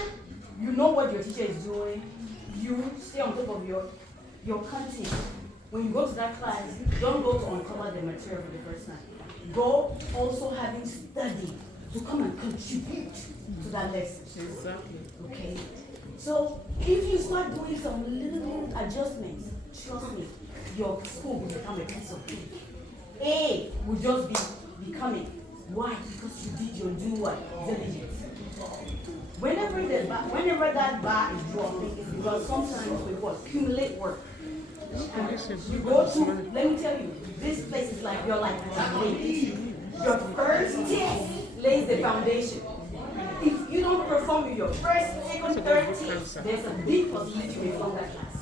you know what your teacher is doing, you stay on top of your content. When you go to that class, don't go to uncover the material for the first time. Go also having studied to come and contribute to that lesson. Exactly. Okay? So if you start doing some little adjustments, trust me, your school will become a piece of cake. A will just be becoming. Why? Because you did your do what? Diligence. Whenever that bar is dropping, it's because sometimes we what? Accumulate work. You go to, let me tell you, this place is like, you're like, your first test lays the foundation. If you don't perform with your first, second, third test, there's a big possibility you may flunk that class.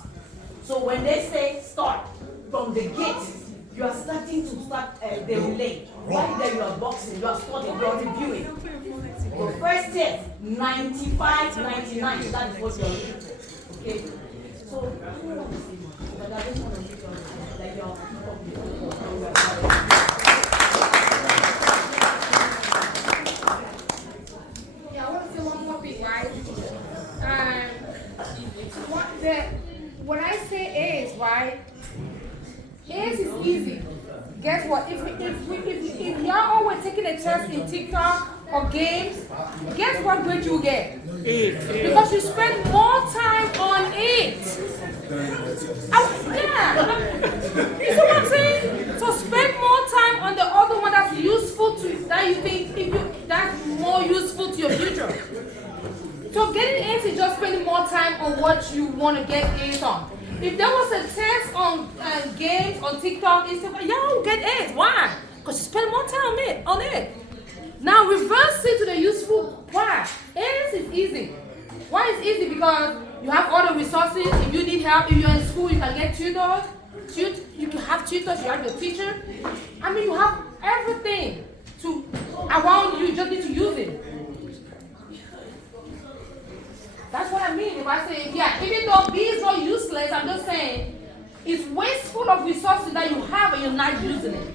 So when they say start, from the gate, you are starting to start the relay. Right there you are boxing, you are studying, you are reviewing. Your first test, 95, 99, that is what you are looking for. Okay? So, but I just want to make sure that you are Yeah, I want to say one more thing, right? When I say A's, right? A's is easy. Guess what? If y'all always taking a test in TikTok or games, guess what grade you get? Because you spend more time on it. Yeah. You see what I'm saying? So spend more time on the other one that's useful to that you think that's more useful to your future. So getting A's is just spending more time on what you want to get A's on. If there was a test on games on TikTok, y'all get A's. Why? Because you spend more time on it. Now reverse it to the useful part. A's is easy. Why is easy? Because you have all the resources. If you need help, if you're in school, you can get tutors. You can have tutors. You have your teacher. I mean, you have everything around you. You just need to use it. That's what I mean. If I say, yeah, even though B is not useless, I'm just saying it's wasteful of resources that you have and you're not using it.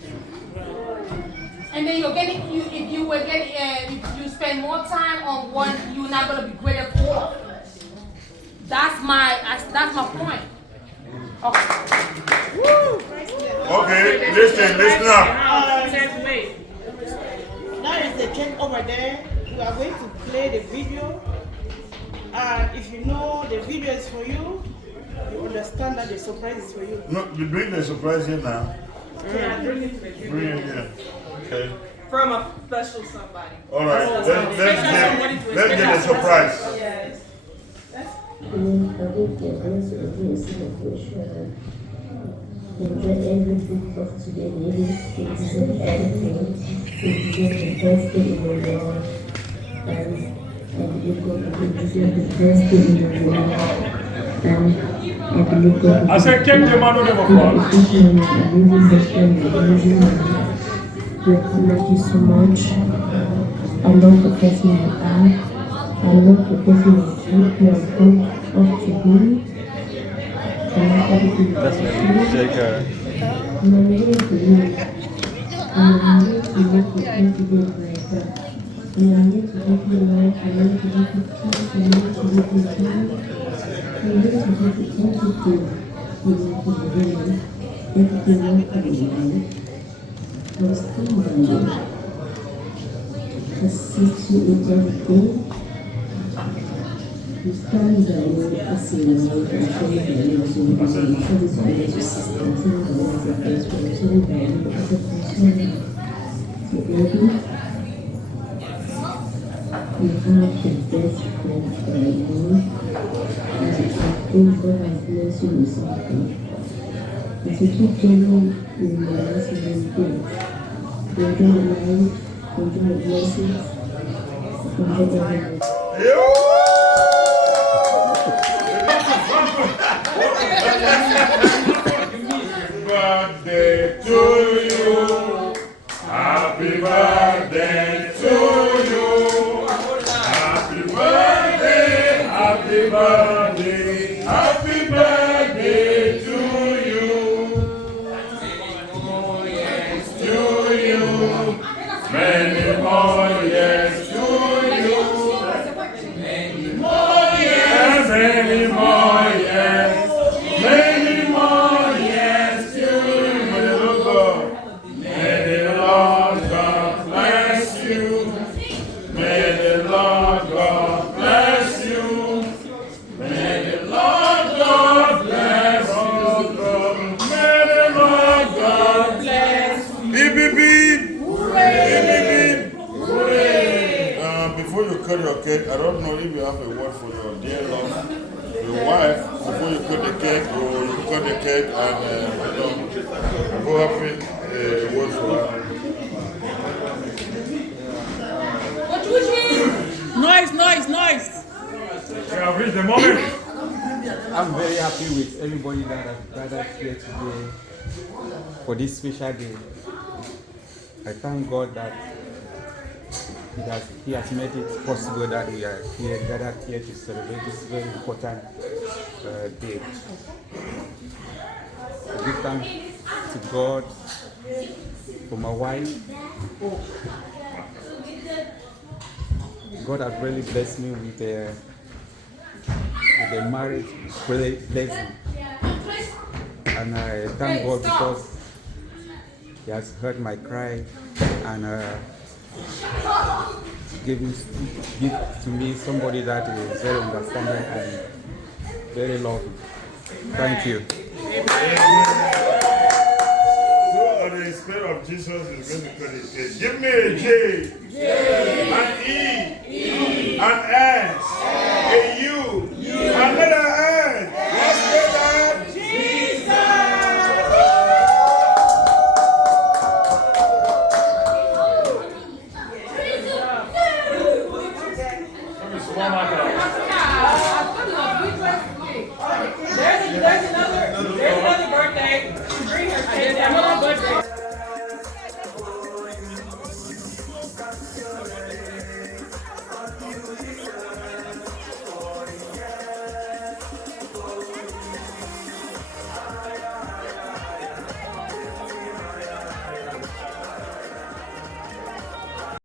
And then you're getting, if you spend more time on one, you're not going to be graded for. That's my point. Okay. Woo. Okay, listen up. Now is the check over there. We are going to play the video. If you know the video is for you, you understand that the surprise is for you. No, you bring the surprise here now. Yeah, bring it here. Okay. From a special somebody. All right, let's get the surprise. Yes. Enjoy every bit of today, maybe it isn't anything, it isn't the best day in the world, and you go to the best day in the world, and I believe God I said, keep the man on the phone. Thank you so much. I love the person you are. I love the person you have grown up to be. That's me. Shake her. I'm ready to live. I'm ready to live with you to be myself. I'm ready to live your life. I'm ready to live with peace. I'm ready to live with you. I'm ready to live with everything. Everything won't come in life. I'll stand by you. I see you in everything. You have the best friend that I know, and I think God has blessed you with something. As you keep doing, you realize many things. Enjoy life, enjoy the blessings, enjoy everything. Birthday to you. Happy birthday to you. Happy birthday, happy birthday, happy birthday to you. To you. Many more years to you. Many more years, many more years, many more years to you. May the Lord God bless you. May the Lord God bless you. May the Lord God bless you. May the Lord God bless you. Beep, beep, beep. Hooray! Beep, beep, beep. Hooray! Before you cut your cake, I don't know if you have a word for your dear love, your wife. Before you cut the cake, you cut the cake and go have a word for her. Noise. We have reached the moment. I'm very happy with everybody that has gathered here today for this special day. I thank God that He has made it possible that we are here, gathered here to celebrate this very important day. I give thanks to God for my wife. God has really blessed me with a marriage blessing. And I thank God because He has heard my cry and give to me somebody that is very understanding and very loving. Thank you. So the Spirit of Jesus is going to cut his cake. Give me a J, an E, an S, a U, and let